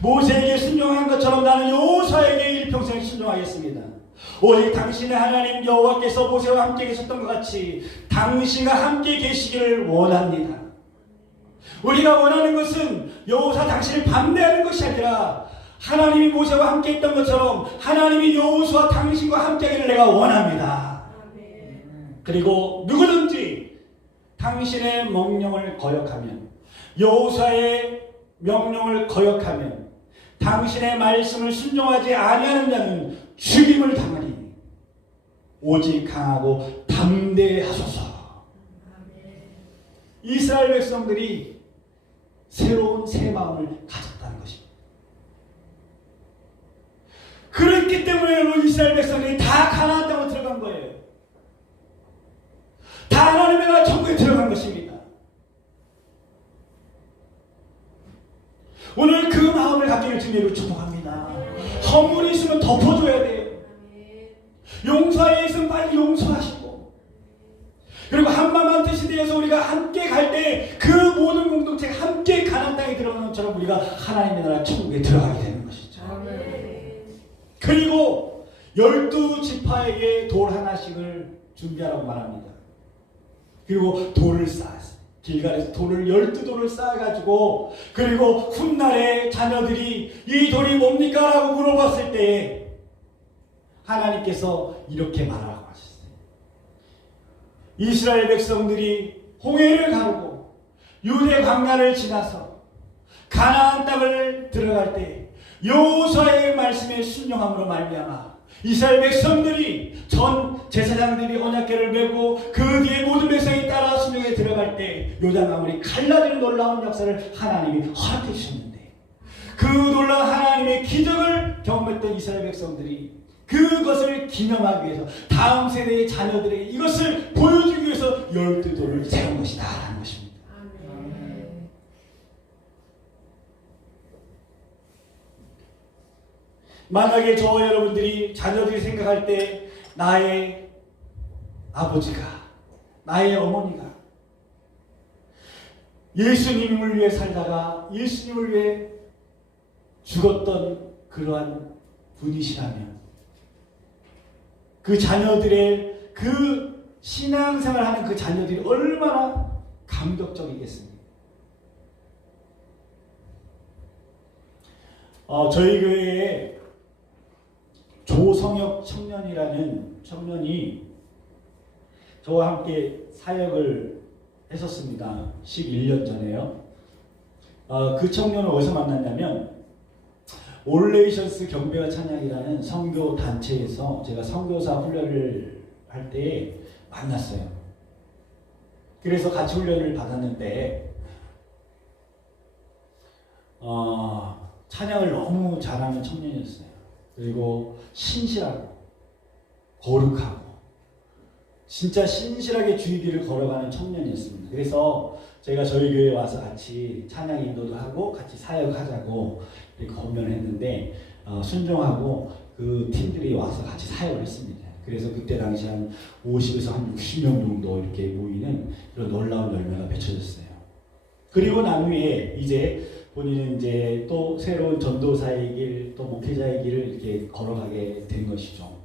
모세에게 순종한 것처럼 나는 여호수아에게 일평생 순종하겠습니다. 오직 당신의 하나님 여호와께서 모세와 함께 계셨던 것 같이 당신과 함께 계시기를 원합니다. 우리가 원하는 것은 여호수아 당신을 반대하는 것이 아니라 하나님이 모세와 함께 했던 것처럼 하나님이 여호수아 당신과 함께 하기를 내가 원합니다. 그리고 누구든지 당신의 명령을 거역하면, 여호수아의 명령을 거역하면, 당신의 말씀을 순종하지 아니하는 자는 죽임을 당하니 오직 강하고 담대하소서. 이스라엘 백성들이 새로운 새 마음을 가졌다는 것입니다. 그렇기 때문에 여러분, 이스라엘 백성들이 다 가나안 땅으로 들어간 거예요. 다 하나님의 나라 천국에 들어간 것입니다. 오늘 그 마음을 갖기를 주님으로 축복합니다. 허물이 있으면 덮어줘야 돼요. 용서에 있으면 빨리 용서하시고, 그리고 한마음 뜻이 되어서 우리가 함께 갈 때 그 모든 공동체가 함께 가나안 땅에 들어가는 것처럼 우리가 하나님의 나라 천국에 들어가게 되는 것이죠. 그리고 12지파에게 돌 하나씩을 준비하라고 말합니다. 그리고 돌을 쌓았어요. 길갈에서 돌을 12돌을 쌓아가지고, 그리고 훗날에 자녀들이 이 돌이 뭡니까? 라고 물어봤을 때 하나님께서 이렇게 말하라고 하셨어요. 이스라엘 백성들이 홍해를 가르고 유대 광야를 지나서 가나안 땅을 들어갈 때 여호수아의 말씀에 순종함으로 말미암아 이스라엘 백성들이 전 제사장들이 언약궤를 메고 그 뒤에 모든 백성이 따라 순종에 들어갈 때 요단강물이 갈라지는 놀라운 역사를 하나님이 허락해 주셨는데, 그 놀라운 하나님의 기적을 경험했던 이스라엘 백성들이 그것을 기념하기 위해서 다음 세대의 자녀들에게 이것을 보여주기 위해서 12돌을 세운 것이다 라는 것입니다. 만약에 저와 여러분들이 자녀들이 생각할 때 나의 아버지가, 나의 어머니가 예수님을 위해 살다가 예수님을 위해 죽었던 그러한 분이시라면 그 자녀들의 그 신앙생활을 하는 그 자녀들이 얼마나 감격적이겠습니까? 저희 교회에 조성혁 청년이라는 청년이 저와 함께 사역을 했었습니다. 11년 전에요. 그 청년을 어디서 만났냐면 올레이션스 경배와 찬양이라는 선교 단체에서 제가 선교사 훈련을 할 때 만났어요. 그래서 같이 훈련을 받았는데 찬양을 너무 잘하는 청년이었어요. 그리고 신실하고 거룩하고 진짜 신실하게 주의 길을 걸어가는 청년이었습니다. 그래서 제가 저희 교회에 와서 같이 찬양 인도도 하고 같이 사역하자고 이렇게 권면을 했는데 순종하고 그 팀들이 와서 같이 사역을 했습니다. 그래서 그때 당시 한 50에서 한 60명 정도 이렇게 모이는 그런 놀라운 열매가 맺혀졌어요. 그리고 난 후에 이제 본인은 이제 또 새로운 전도사의 길, 또 목회자의 길을 이렇게 걸어가게 된 것이죠.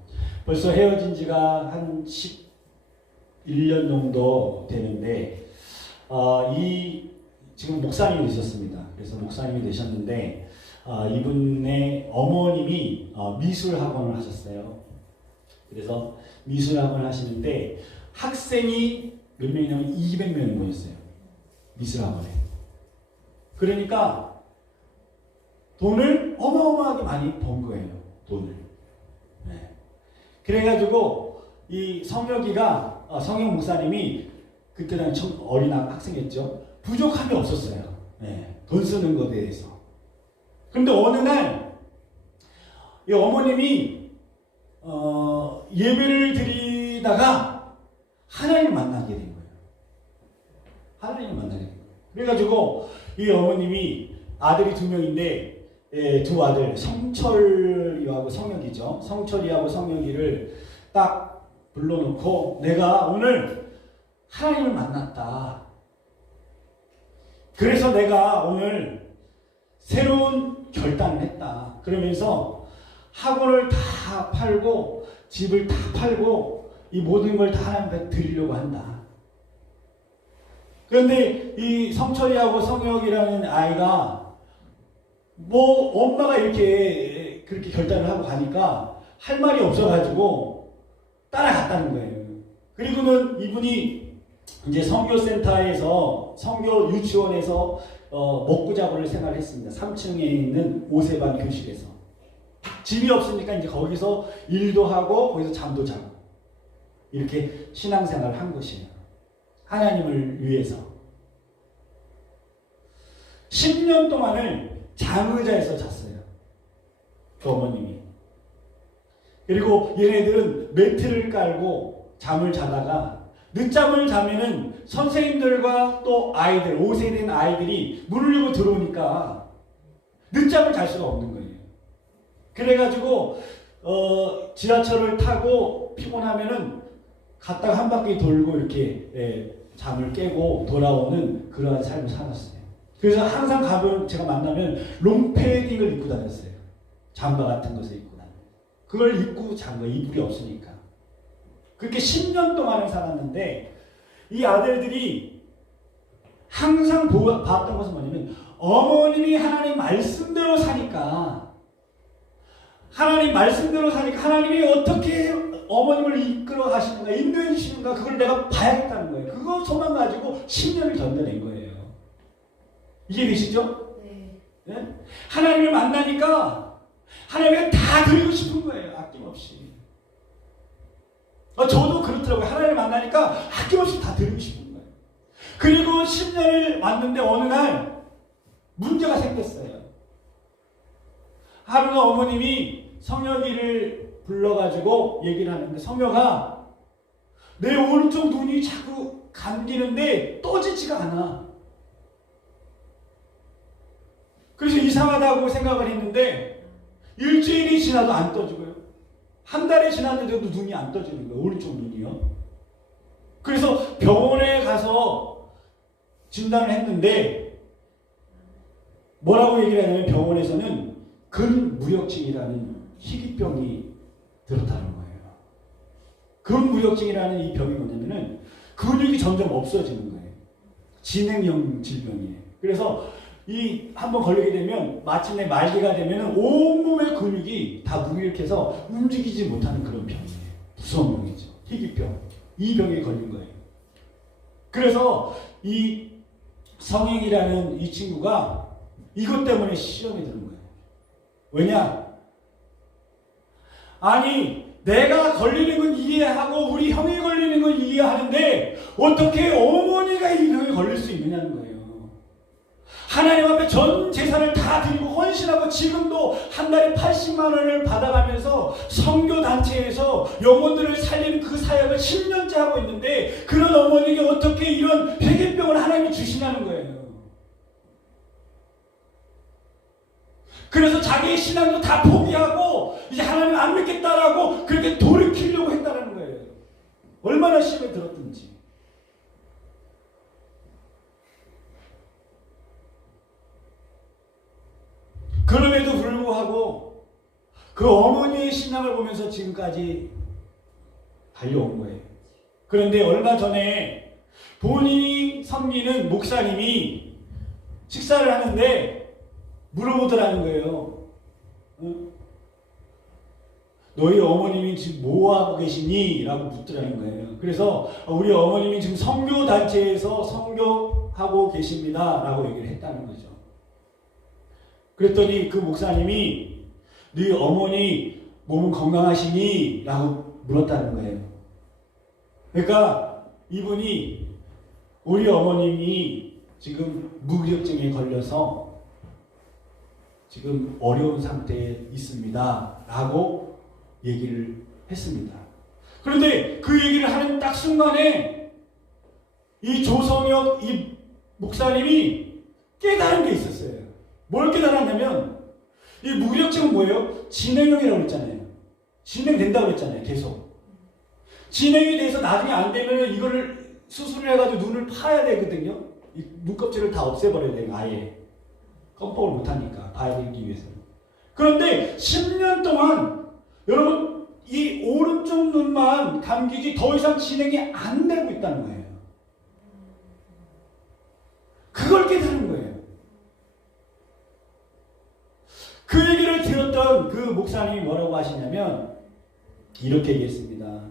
벌써 헤어진 지가 한 11년 정도 되는데, 지금 목사님이 되셨습니다. 그래서 목사님이 되셨는데, 이분의 어머님이 미술학원을 하셨어요. 그래서 미술학원을 하시는데, 학생이 몇 명이냐면 200명이 모였어요. 미술학원에. 그러니까 돈을 어마어마하게 많이 번 거예요. 돈을. 네. 그래가지고 이 성혁이가 성혁 목사님이 그때 당시 어린 학생이었죠. 부족함이 없었어요. 네. 돈 쓰는 것에 대해서. 그런데 어느 날 이 어머님이 예배를 드리다가 하나님을 만나게 된 거예요. 하나님을 만나게 된 거예요. 그래가지고 이 어머님이 아들이 2명인데 두 아들 성철이하고 성혁이죠. 성철이하고 성혁이를 딱 불러놓고 내가 오늘 하나님을 만났다. 그래서 내가 오늘 새로운 결단을 했다. 그러면서 학원을 다 팔고 집을 다 팔고 이 모든 걸 다 하나님께 드리려고 한다. 그런데 이 성철이하고 성혁이라는 아이가 뭐 엄마가 이렇게 그렇게 결단을 하고 가니까 할 말이 없어가지고 따라갔다는 거예요. 그리고는 이분이 이제 선교센터에서 선교 유치원에서 먹고 자고를 생활했습니다. 3층에 있는 오세반 교실에서 집이 없으니까 이제 거기서 일도 하고 거기서 잠도 자고 이렇게 신앙생활을 한 것이에요. 하나님을 위해서 10년 동안을 장의자에서 잤어요. 그 어머님이. 그리고 얘네들은 매트를 깔고 잠을 자다가 늦잠을 자면은 선생님들과 또 아이들, 5세 된 아이들이 문을 열고 들어오니까 늦잠을 잘 수가 없는 거예요. 그래가지고 지하철을 타고 피곤하면은 갔다가 한 바퀴 돌고 이렇게 잠을 깨고 돌아오는 그러한 삶을 살았어요. 그래서 항상 가면 제가 만나면 롱패딩을 입고 다녔어요. 잠바 같은 것을 입고 다녀요. 그걸 입고 잔 거예요. 이불이 없으니까. 그렇게 10년 동안을 살았는데 이 아들들이 항상 봤던 것은 뭐냐면 어머님이 하나님 말씀대로 사니까 하나님이 어떻게 어머님을 이끌어 가시는가 인도해 주시는가 그걸 내가 봐야겠다는 거예요. 그거 소망 가지고 10년을 견뎌낸 거예요. 이해되시죠? 네. 네? 하나님을 만나니까 하나님께 다 드리고 싶은 거예요. 아낌없이. 저도 그렇더라고요. 하나님을 만나니까 아낌없이 다 드리고 싶은 거예요. 그리고 10년을 왔는데 어느 날 문제가 생겼어요. 하루는 어머님이 성혁이를 불러가지고 얘기를 하는데 성혁아 내 오른쪽 눈이 자꾸 감기는데 떠지지가 않아. 그래서 이상하다고 생각을 했는데 일주일이 지나도 안 떠지고요. 한 달이 지났는데도 눈이 안 떠지는 거예요. 오른쪽 눈이요. 그래서 병원에 가서 진단을 했는데 뭐라고 얘기를 하냐면 병원에서는 근무역증이라는 희귀병이 들었다는 거예요. 근무역증이라는 이 병이 뭐냐면은 근육이 점점 없어지는 거예요. 진행형 질병이에요. 그래서 이 한번 걸리게 되면 마침내 말기가 되면 온몸의 근육이 다 무기력해서 움직이지 못하는 그런 병이에요. 무서운 병이죠. 희귀병. 이 병에 걸린 거예요. 그래서 이 성행이라는 이 친구가 이것 때문에 시험에 드는 거예요. 왜냐? 아니 내가 걸리는 건 이해하고 우리 형이 걸리는 건 이해하는데 어떻게 어머니가 이 병에 걸릴 수 있느냐는 거예요. 하나님 앞에 전 재산을 다 드리고 헌신하고 지금도 한 달에 80만 원을 받아가면서 선교단체에서 영혼들을 살리는 그 사역을 10년째 하고 있는데 그런 어머니에게 어떻게 이런 회개병을 하나님이 주시냐는 거예요. 그래서 자기의 신앙도 다 포기하고 이제 하나님 안 믿겠다라고 그렇게 돌이키려고 했다는 거예요. 얼마나 시험에 들었든지. 그럼에도 불구하고 그 어머니의 신앙을 보면서 지금까지 달려온 거예요. 그런데 얼마 전에 본인이 섬기는 목사님이 식사를 하는데 물어보더라는 거예요. 응? 너희 어머님이 지금 뭐하고 계시니? 라고 묻더라는 거예요. 그래서 우리 어머님이 지금 선교단체에서 선교하고 계십니다. 라고 얘기를 했다는 거죠. 그랬더니 그 목사님이 네 어머니 몸은 건강하시니? 라고 물었다는 거예요. 그러니까 이분이 우리 어머님이 지금 무기력증에 걸려서 지금 어려운 상태에 있습니다. 라고 얘기를 했습니다. 그런데 그 얘기를 하는 딱 순간에 이 조성혁 이 목사님이 깨달은 게 있었어요. 뭘 깨달았냐면 이 무기력증은 뭐예요? 진행형이라고 했잖아요. 진행된다고 했잖아요. 계속. 진행이 돼서 나중에 안 되면 이거를 수술을 해가지고 눈을 파야 되거든요. 이 눈껍질을 다 없애버려야 돼요. 아예 껌뻑을 못하니까 봐야 되기 위해서는. 그런데 10년 동안 여러분 이 오른쪽 눈만 감기지 더 이상 진행이 안 되고 있다는 거예요. 그걸 깨달은 거예요. 그 얘기를 들었던 그 목사님이 뭐라고 하시냐면 이렇게 얘기했습니다.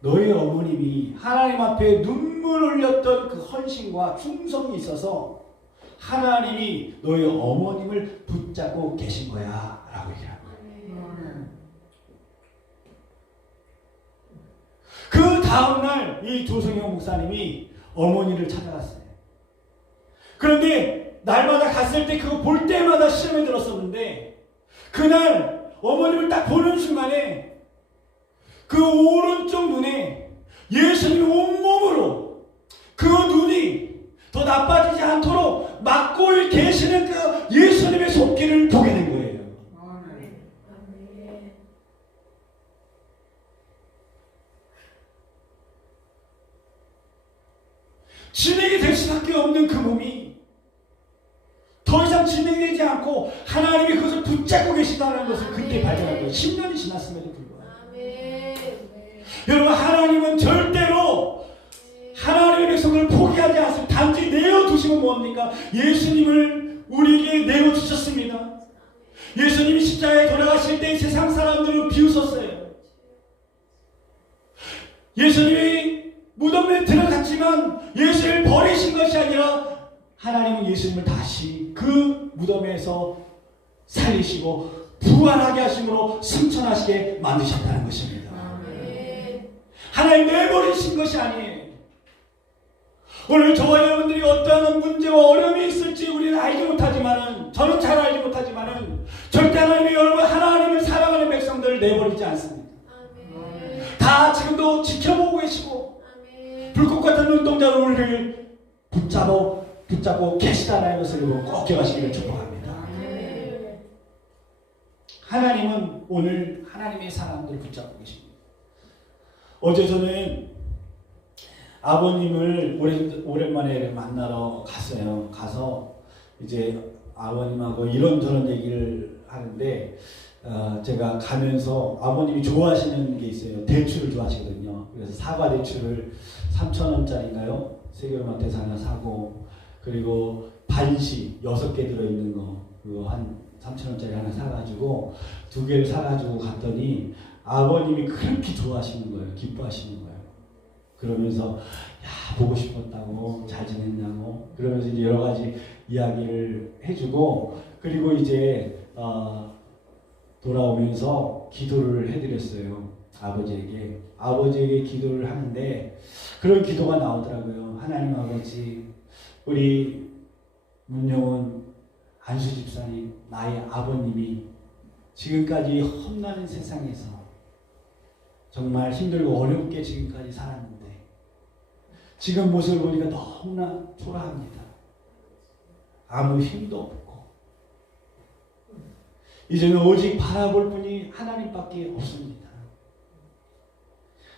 너희 어머님이 하나님 앞에 눈물 흘렸던 그 헌신과 충성이 있어서 하나님이 너희 어머님을 붙잡고 계신 거야 라고 얘기합니다. 그 다음날 이 조성영 목사님이 어머니를 찾아갔어요. 그런데 날마다 갔을 때 그거 볼 때마다 시험에 들었었는데 그날 어머님을 딱 보는 순간에 그 오른쪽 눈에 예수님이 온몸으로 그 눈이 더 나빠지지 않도록 막고 계시는 그 예수님의 손길을 보게 된 거예요. 진행이 될 수밖에 없는 그 몸이 더 이상 진행되지 않고 하나님이 그것을 붙잡고 계시다는 것을 그때 발견한 거예요. 10년이 지났음에도 불구하고. 여러분 하나님은 절대로 하나님의 백성을 포기하지 않습니다. 단지 내어두시면 뭐합니까? 예수님을 우리에게 내어주셨습니다. 예수님이 십자가에 돌아가실 때 세상 사람들을 비웃었어요. 예수님이 무덤에 들어갔지만 예수를 버리신 것이 아니라 하나님은 예수님을 다시 그 무덤에서 살리시고 부활하게 하심으로 승천하시게 만드셨다는 것입니다. 하나님 내버리신 것이 아니에요. 오늘 저와 여러분들이 어떠한 문제와 어려움이 있을지 우리는 알지 못하지만은, 저는 잘 알지 못하지만은 절대 하나님이 여러분 하나님을 사랑하는 백성들을 내버리지 않습니다. 다 지금도 지켜보고 계시고 불꽃 같은 눈동자로 우리를 붙잡고 계시다는 것을 꼭 기억하시기를 축복합니다. 하나님은 오늘 하나님의 사람들을 붙잡고 계십니다. 어제 저는 아버님을 오랜만에 만나러 갔어요. 가서 이제 아버님하고 이런저런 얘기를 하는데 제가 가면서 아버님이 좋아하시는 게 있어요. 대추를 좋아하시거든요. 그래서 사과 대추를 3,000원짜리인가요? 세계로마트에서 하나 사고, 그리고 반시 6개 들어있는 거 그거 한 3,000원짜리 하나 사가지고 2개를 사가지고 갔더니 아버님이 그렇게 좋아하시는 거예요. 기뻐하시는 거예요. 그러면서 야 보고 싶었다고, 잘 지냈냐고, 그러면서 이제 여러 가지 이야기를 해주고, 그리고 이제 돌아오면서 기도를 해드렸어요. 아버지에게 기도를 하는데 그런 기도가 나오더라고요. 하나님 아버지, 우리 문영은 안수 집사님, 나의 아버님이 지금까지 험난한 세상에서 정말 힘들고 어렵게 지금까지 살았는데 지금 모습을 보니까 너무나 초라합니다. 아무 힘도 없고 이제는 오직 바라볼 분이 하나님밖에 없습니다.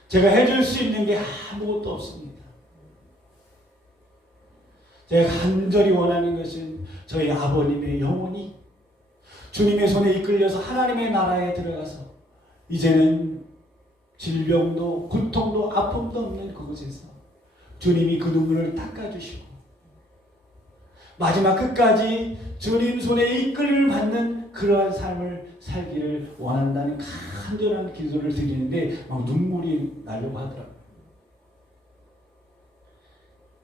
제가 해줄 수 있는 게 아무것도 없습니다. 제가 간절히 원하는 것은 저희 아버님의 영혼이 주님의 손에 이끌려서 하나님의 나라에 들어가서 이제는 질병도 고통도 아픔도 없는 그곳에서 주님이 그 눈물을 닦아주시고 마지막 끝까지 주님 손에 이끌림을 받는 그러한 삶을 살기를 원한다는 간절한 기도를 드리는데 막 눈물이 나려고 하더라고요.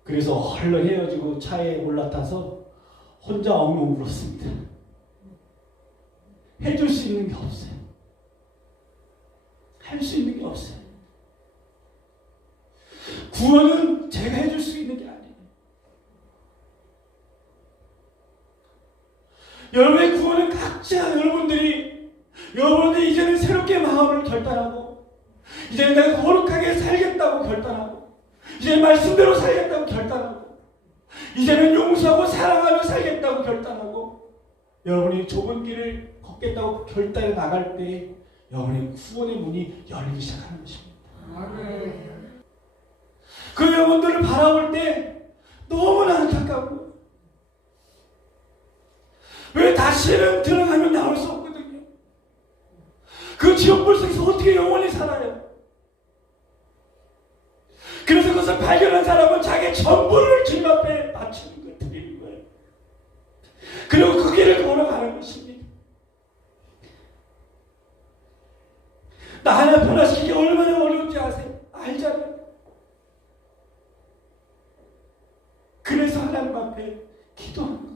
그래서 얼른 헤어지고 차에 올라타서 혼자 엉엉 울었습니다. 해줄 수 있는 게 없어요. 할 수 있는 게 없어요. 구원은 제가 해줄 수 있는 게 아니에요. 여러분의 구원은 각자 여러분들이 이제는 새롭게 마음을 결단하고 이제는 내가 거룩하게 살겠다고 결단하고 이제는 말씀대로 살겠다고 결단하고 이제는 용서하고 사랑하며 살겠다고 결단하고 여러분이 좁은 길을 걷겠다고 결단해 나갈 때 여러분의 구원의 문이 열리기 시작하는 것입니다. 그 영혼들을 바라볼 때 너무나 안타깝고, 왜 다시는 들어가면 나올 수 없거든요. 그 지옥불 속에서 어떻게 영원히 살아요? 그래서 그것을 발견한 사람은 자기 전부를 주님 앞에 바치는 거예요. 드리는 거예요. 그리고 그 길을 걸어가는 것입니다. 나 하나 변화시키기 얼마나 어려운지 아세요? 알잖아요. 그래서 하나님 앞에 기도하는 거예요.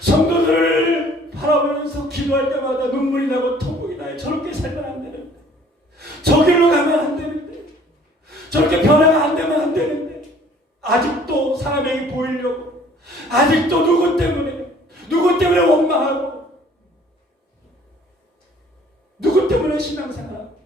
성도들을 바라보면서 기도할 때마다 눈물이 나고 통곡이 나요. 저렇게 살면 안 되는데, 저 길로 가면 안 되는데, 저렇게 변화가 안 되면 안 되는데, 아직도 사람에게 보이려고, 아직도 누구 때문에 원망하고, 누구 때문에 신앙생활하고.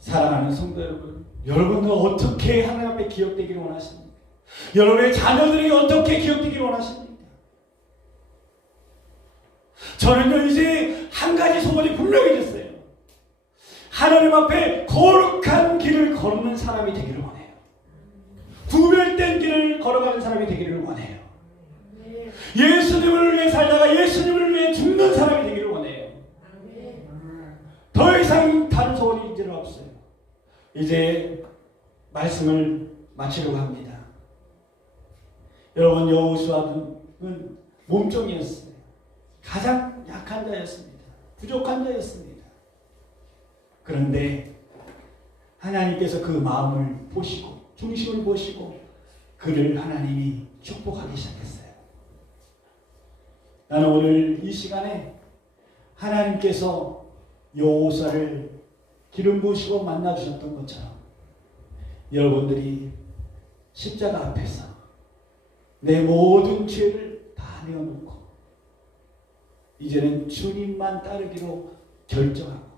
사랑하는 성도 여러분, 여러분은 어떻게 하나님 앞에 기억되기를 원하십니까? 여러분의 자녀들이 어떻게 기억되기를 원하십니까? 저는요, 이제 한 가지 소원이 분명해졌어요. 하나님 앞에 거룩한 길을 걷는 사람이 되기를 원해요. 구별된 길을 걸어가는 사람이 되기를 원해요. 예수님을 위해 살다가 예수님을 위해 죽는 사람이 되기를 원해요. 더 이상 다른 소원이 이제는 없어요. 이제 말씀을 마치려고 합니다. 여러분, 여호수아는 몸종이었어요. 가장 약한 자였습니다. 부족한 자였습니다. 그런데 하나님께서 그 마음을 보시고 중심을 보시고 그를 하나님이 축복하기 시작했어요. 나는 오늘 이 시간에 하나님께서 여호수아를 기름 부으시고 만나주셨던 것처럼 여러분들이 십자가 앞에서 내 모든 죄를 다 내어놓고 이제는 주님만 따르기로 결정하고,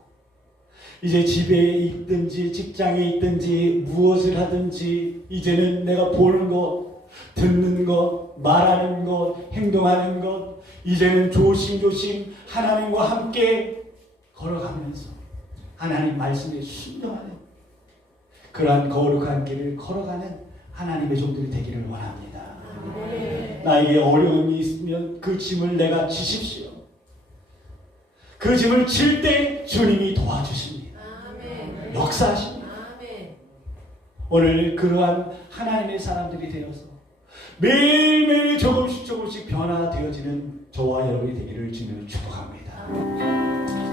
이제 집에 있든지 직장에 있든지 무엇을 하든지 이제는 내가 보는 것, 듣는 것, 말하는 것, 행동하는 것, 이제는 조심조심 하나님과 함께 걸어가면서 하나님 말씀에 순종하는 그러한 거룩한 길을 걸어가는 하나님의 종들이 되기를 원합니다. 나에게 어려움이 있으면 그 짐을 내가 지십시오. 그 짐을 질 때 주님이 도와주십니다. 역사하십니다. 오늘 그러한 하나님의 사람들이 되어서 매일매일 조금씩 변화되어지는 저와 여러분이 되기를 주님을 축복합니다.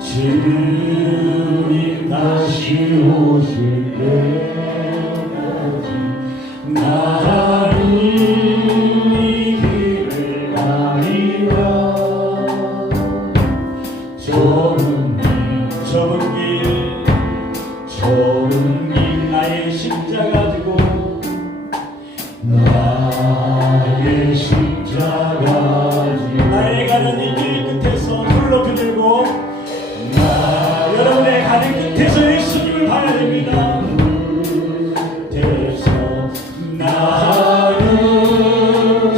주님 다시 오실 때까지 나는 이 길을 가리라. 좁은 길 나의 십자가 지고 나의 십자가 지고 나의 가는 이 길 끝에서 손을 높이 들고 여러분의 가는 끝에서 예수님을 봐야 됩니다. 그때서 나는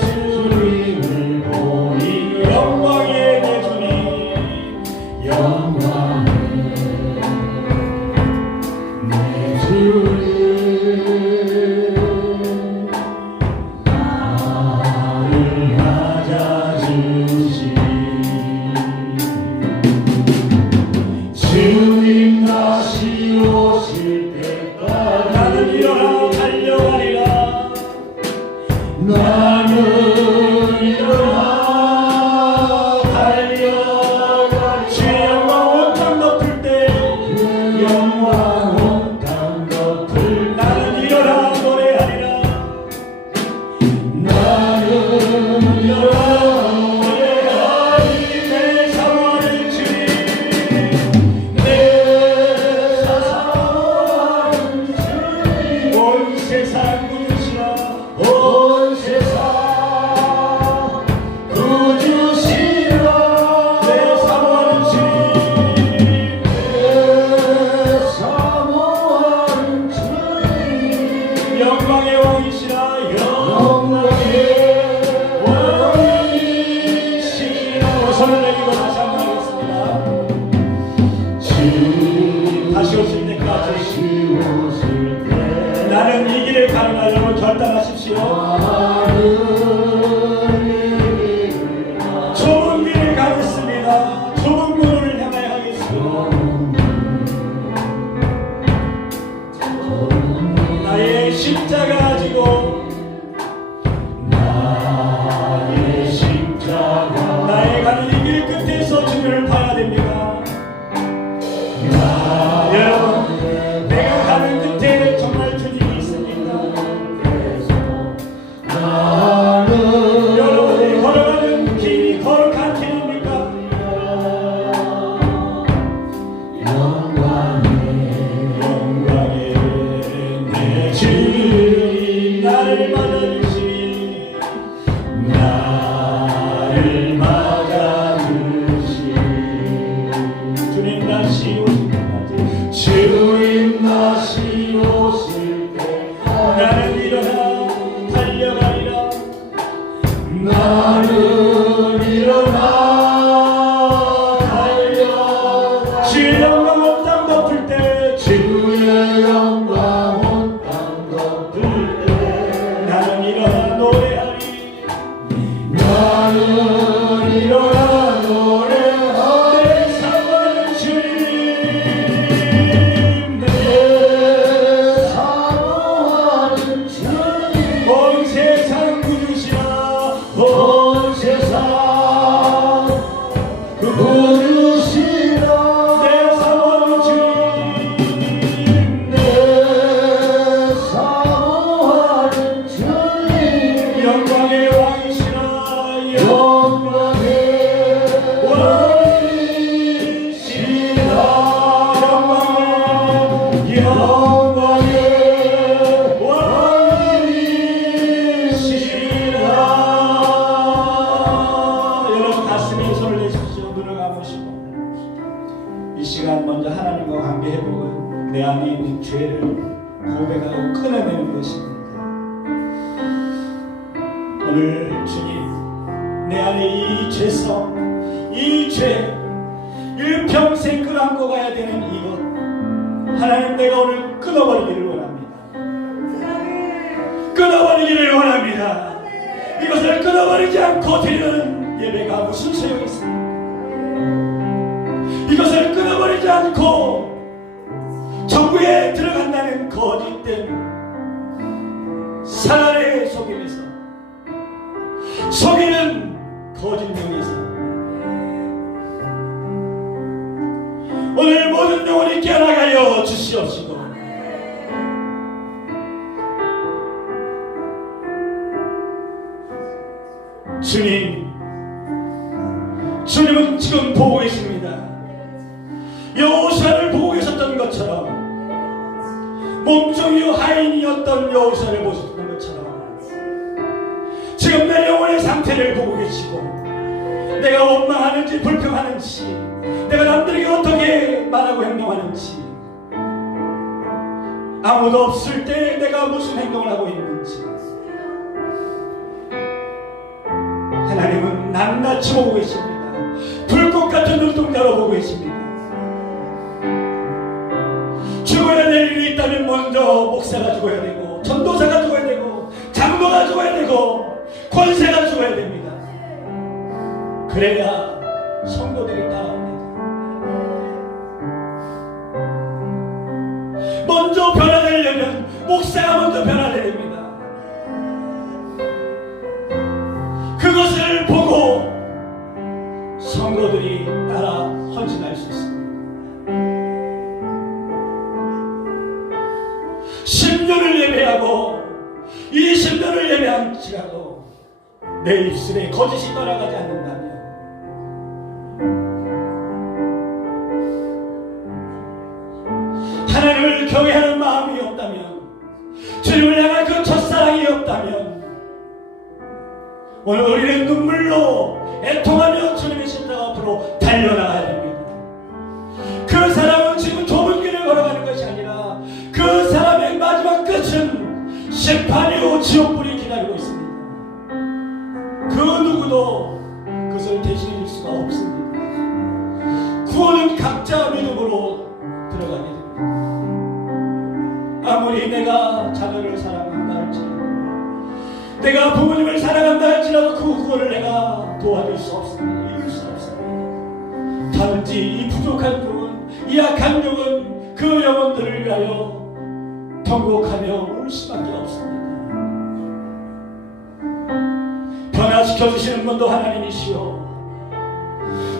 주님을 보니 영광의 내 주님, 영광의 내 주님 나를 맞아주시. 주님 다시 오실 때까지 나는 일어나 달려가리라. 나는 일어나 달려가리. 주의 영광 온 땅 덮을 때 영광 온 땅 덮을 나는 일어나 노래하리라. 나는 일어나 노래하리. 내 사랑하는 주님, 내 사랑하는 주님 온 영광의 왕이시라 영광의 왕이시라. 손을 내리고 다시 한번 하겠습니다. 다시 오실 때까지 나는 이 길을 가는 날로 결단하십시오. 좁은 길을 가겠습니다. 좁은 문을 향하여 하겠습니다. 나의 십자가 지고 나의 가는 이 길 끝에서 주님을 봐야 됩니다. 여러분, 내가 가는 끝에 정말 주님이 있습니까? 여러분이 걸어가는 길이 거룩한 길입니까? 영광의 내 주님 나를 맞아주시 나를 맞아주시 주님 다시 오실 때까지 주님 다시 오실 때 나는 일어나 달려가리라. 나는 일어나 달려가 주의 영광 온 땅 덮을 때 주의 영광 온 땅 덮을 때 나는 일어나 노래하리. 나는 일어나 노래하리 사랑하는 주님 내 사랑하는 주님 온 세상 구주시라. 온 세상 구주시라 내 사랑하는 주님 내 사랑하는 주님 영광의 왕이시라. 영광의 왕이시라 영광의 왕이시라. 여러분 가슴에 손을 내십시오. 눈을 감으시고 이 시간 먼저 하나님과 관계해보고 내 안에 있는 죄를 고백하고 끊어내는 것입니다. 오늘 주님 내 안에 이 죄성 이 죄 일평생 끌어안고 가야 되는 이것 하나님 내가 오늘 끊어버리기를 원합니다. 끊어버리기를 원합니다. 이것을 끊어버리지 않고 드리는 예배가 무슨 소용이 있습니까? 이것을 끊어버리지 않고 천국에 들어간다는 거짓된 사단의 속임에서 속이는 거짓 영에서 오늘 모든 영혼이 깨어나가여 주시옵시고 주님은 지금 보고 계십니다. 여호수아를 보고 계셨던 것처럼 몸종이 하인이었던 여호수아를 보셨던 것처럼 지금 내 영혼의 상태를 보고 계시고 내가 원망하는지 불평하는지 내가 남들에게 어떻게 말하고 행동하는지 아무도 없을 때 내가 무슨 행동을 하고 있는지 하나님은 낱낱이 보고 계십니다. 불꽃 같은 눈동자로 보고 계십니다. 죽어야 될 일이 있다면 먼저 목사가 죽어야 되고 전도사가 죽어야 되고 장로가 죽어야 되고 권세가 죽어야 됩니다. 그래야 성도들이 따라옵니다. 먼저 변화되려면 목사가 먼저 변화되야 됩니다. 그것을 보고 성도들이 따라 헌신할 수 있습니다. 10년을 예배하고 20년을 예배할지라도 내 입술에 거짓이 떠나가지 않는다면 하나님을 경외하는 마음이 없다면 주님을 향한 그 첫사랑이 없다면 오늘 우리는 눈물로 애통하며 주님의 십자가 앞으로 달려나가야 됩니다. 그 사람은 지금 좁은 길을 걸어가는 것이 아니라 그 사람의 마지막 끝은 심판 이후 지옥불이 기다리고 있습니다. 그 누구도 그것을 대신해 줄 수가 없습니다. 구원은 각자 믿음으로 들어가게 됩니다. 아무리 내가 자녀를 사랑한다 할지라도, 내가 부모님을 사랑한다 할지라도 그 구원을 내가 도와줄 수 없습니다. 이룰 수 없습니다. 단지 이 부족한 영혼, 이 약한 영혼, 그 영혼들을 위하여 통곡하며 울 수밖에 없습니다. 변화시켜 주시는 분도 하나님이시오,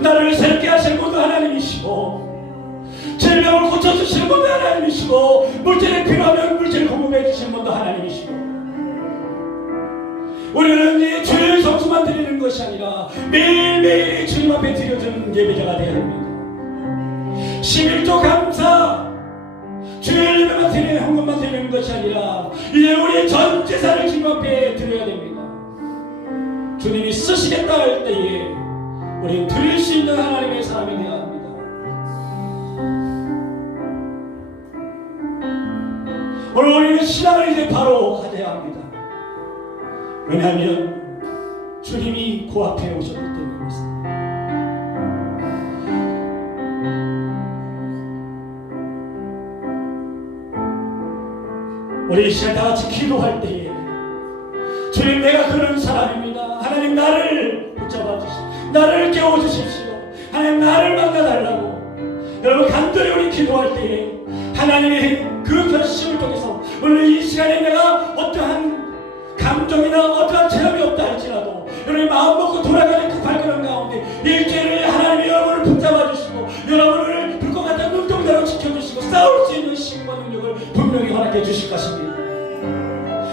나를 새롭게 하시는 분도 하나님이시고, 질병을 고쳐주시는 분도 하나님이시고, 물질이 필요하면 물질 공급해 주시는 분도 하나님이시고, 우리는 이 주일 성수만 드리는 것이 아니라 매일매일 주님 앞에 드려주는 예배자가 되어야 됩니다. 11조 감사, 주일 예배만 드리는 헌금만 드리는 것이 아니라 이제 우리 전 재산을 주님 앞에 드려야 됩니다. 주님이 쓰시겠다 할 때에 우리는 드릴 수 있는 하나님의 사람이 되어야 합니다. 오늘 우리는 신앙을 이제 바로 가져야 합니다. 왜냐하면 주님이 코앞에 오셨기 때문입니다. 우리 이 시간 다 같이 기도할 때에 주님, 내가 그런 사람입니다. 하나님 나를 붙잡아 주십시오. 나를 깨워주십시오. 하나님 나를 만나달라고. 여러분 간절히 우리 기도할 때에 하나님의 그 결심을 통해서 오늘 이 시간에 내가 어떠한 감정이나 어떠한 체험이 없다 할지라도 여러분이 마음 먹고 돌아가는 그 발걸음 가운데 일주일에 하나님이 여러분을 붙잡아 주시고 여러분을 불꽃 같은 눈동자로 지켜주시고 싸울 수 있는 힘과 능력을 분명히 허락해 주실 것입니다.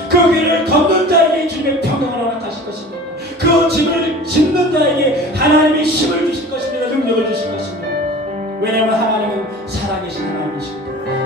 그 길을 걷는 자에게 주님의 평강을 허락하실 것입니다. 그 집을 짓는 자에게 하나님이 힘을 주실 것입니다. 능력을 주실 것입니다. 왜냐하면 하나님은 살아계신 하나님이십니다.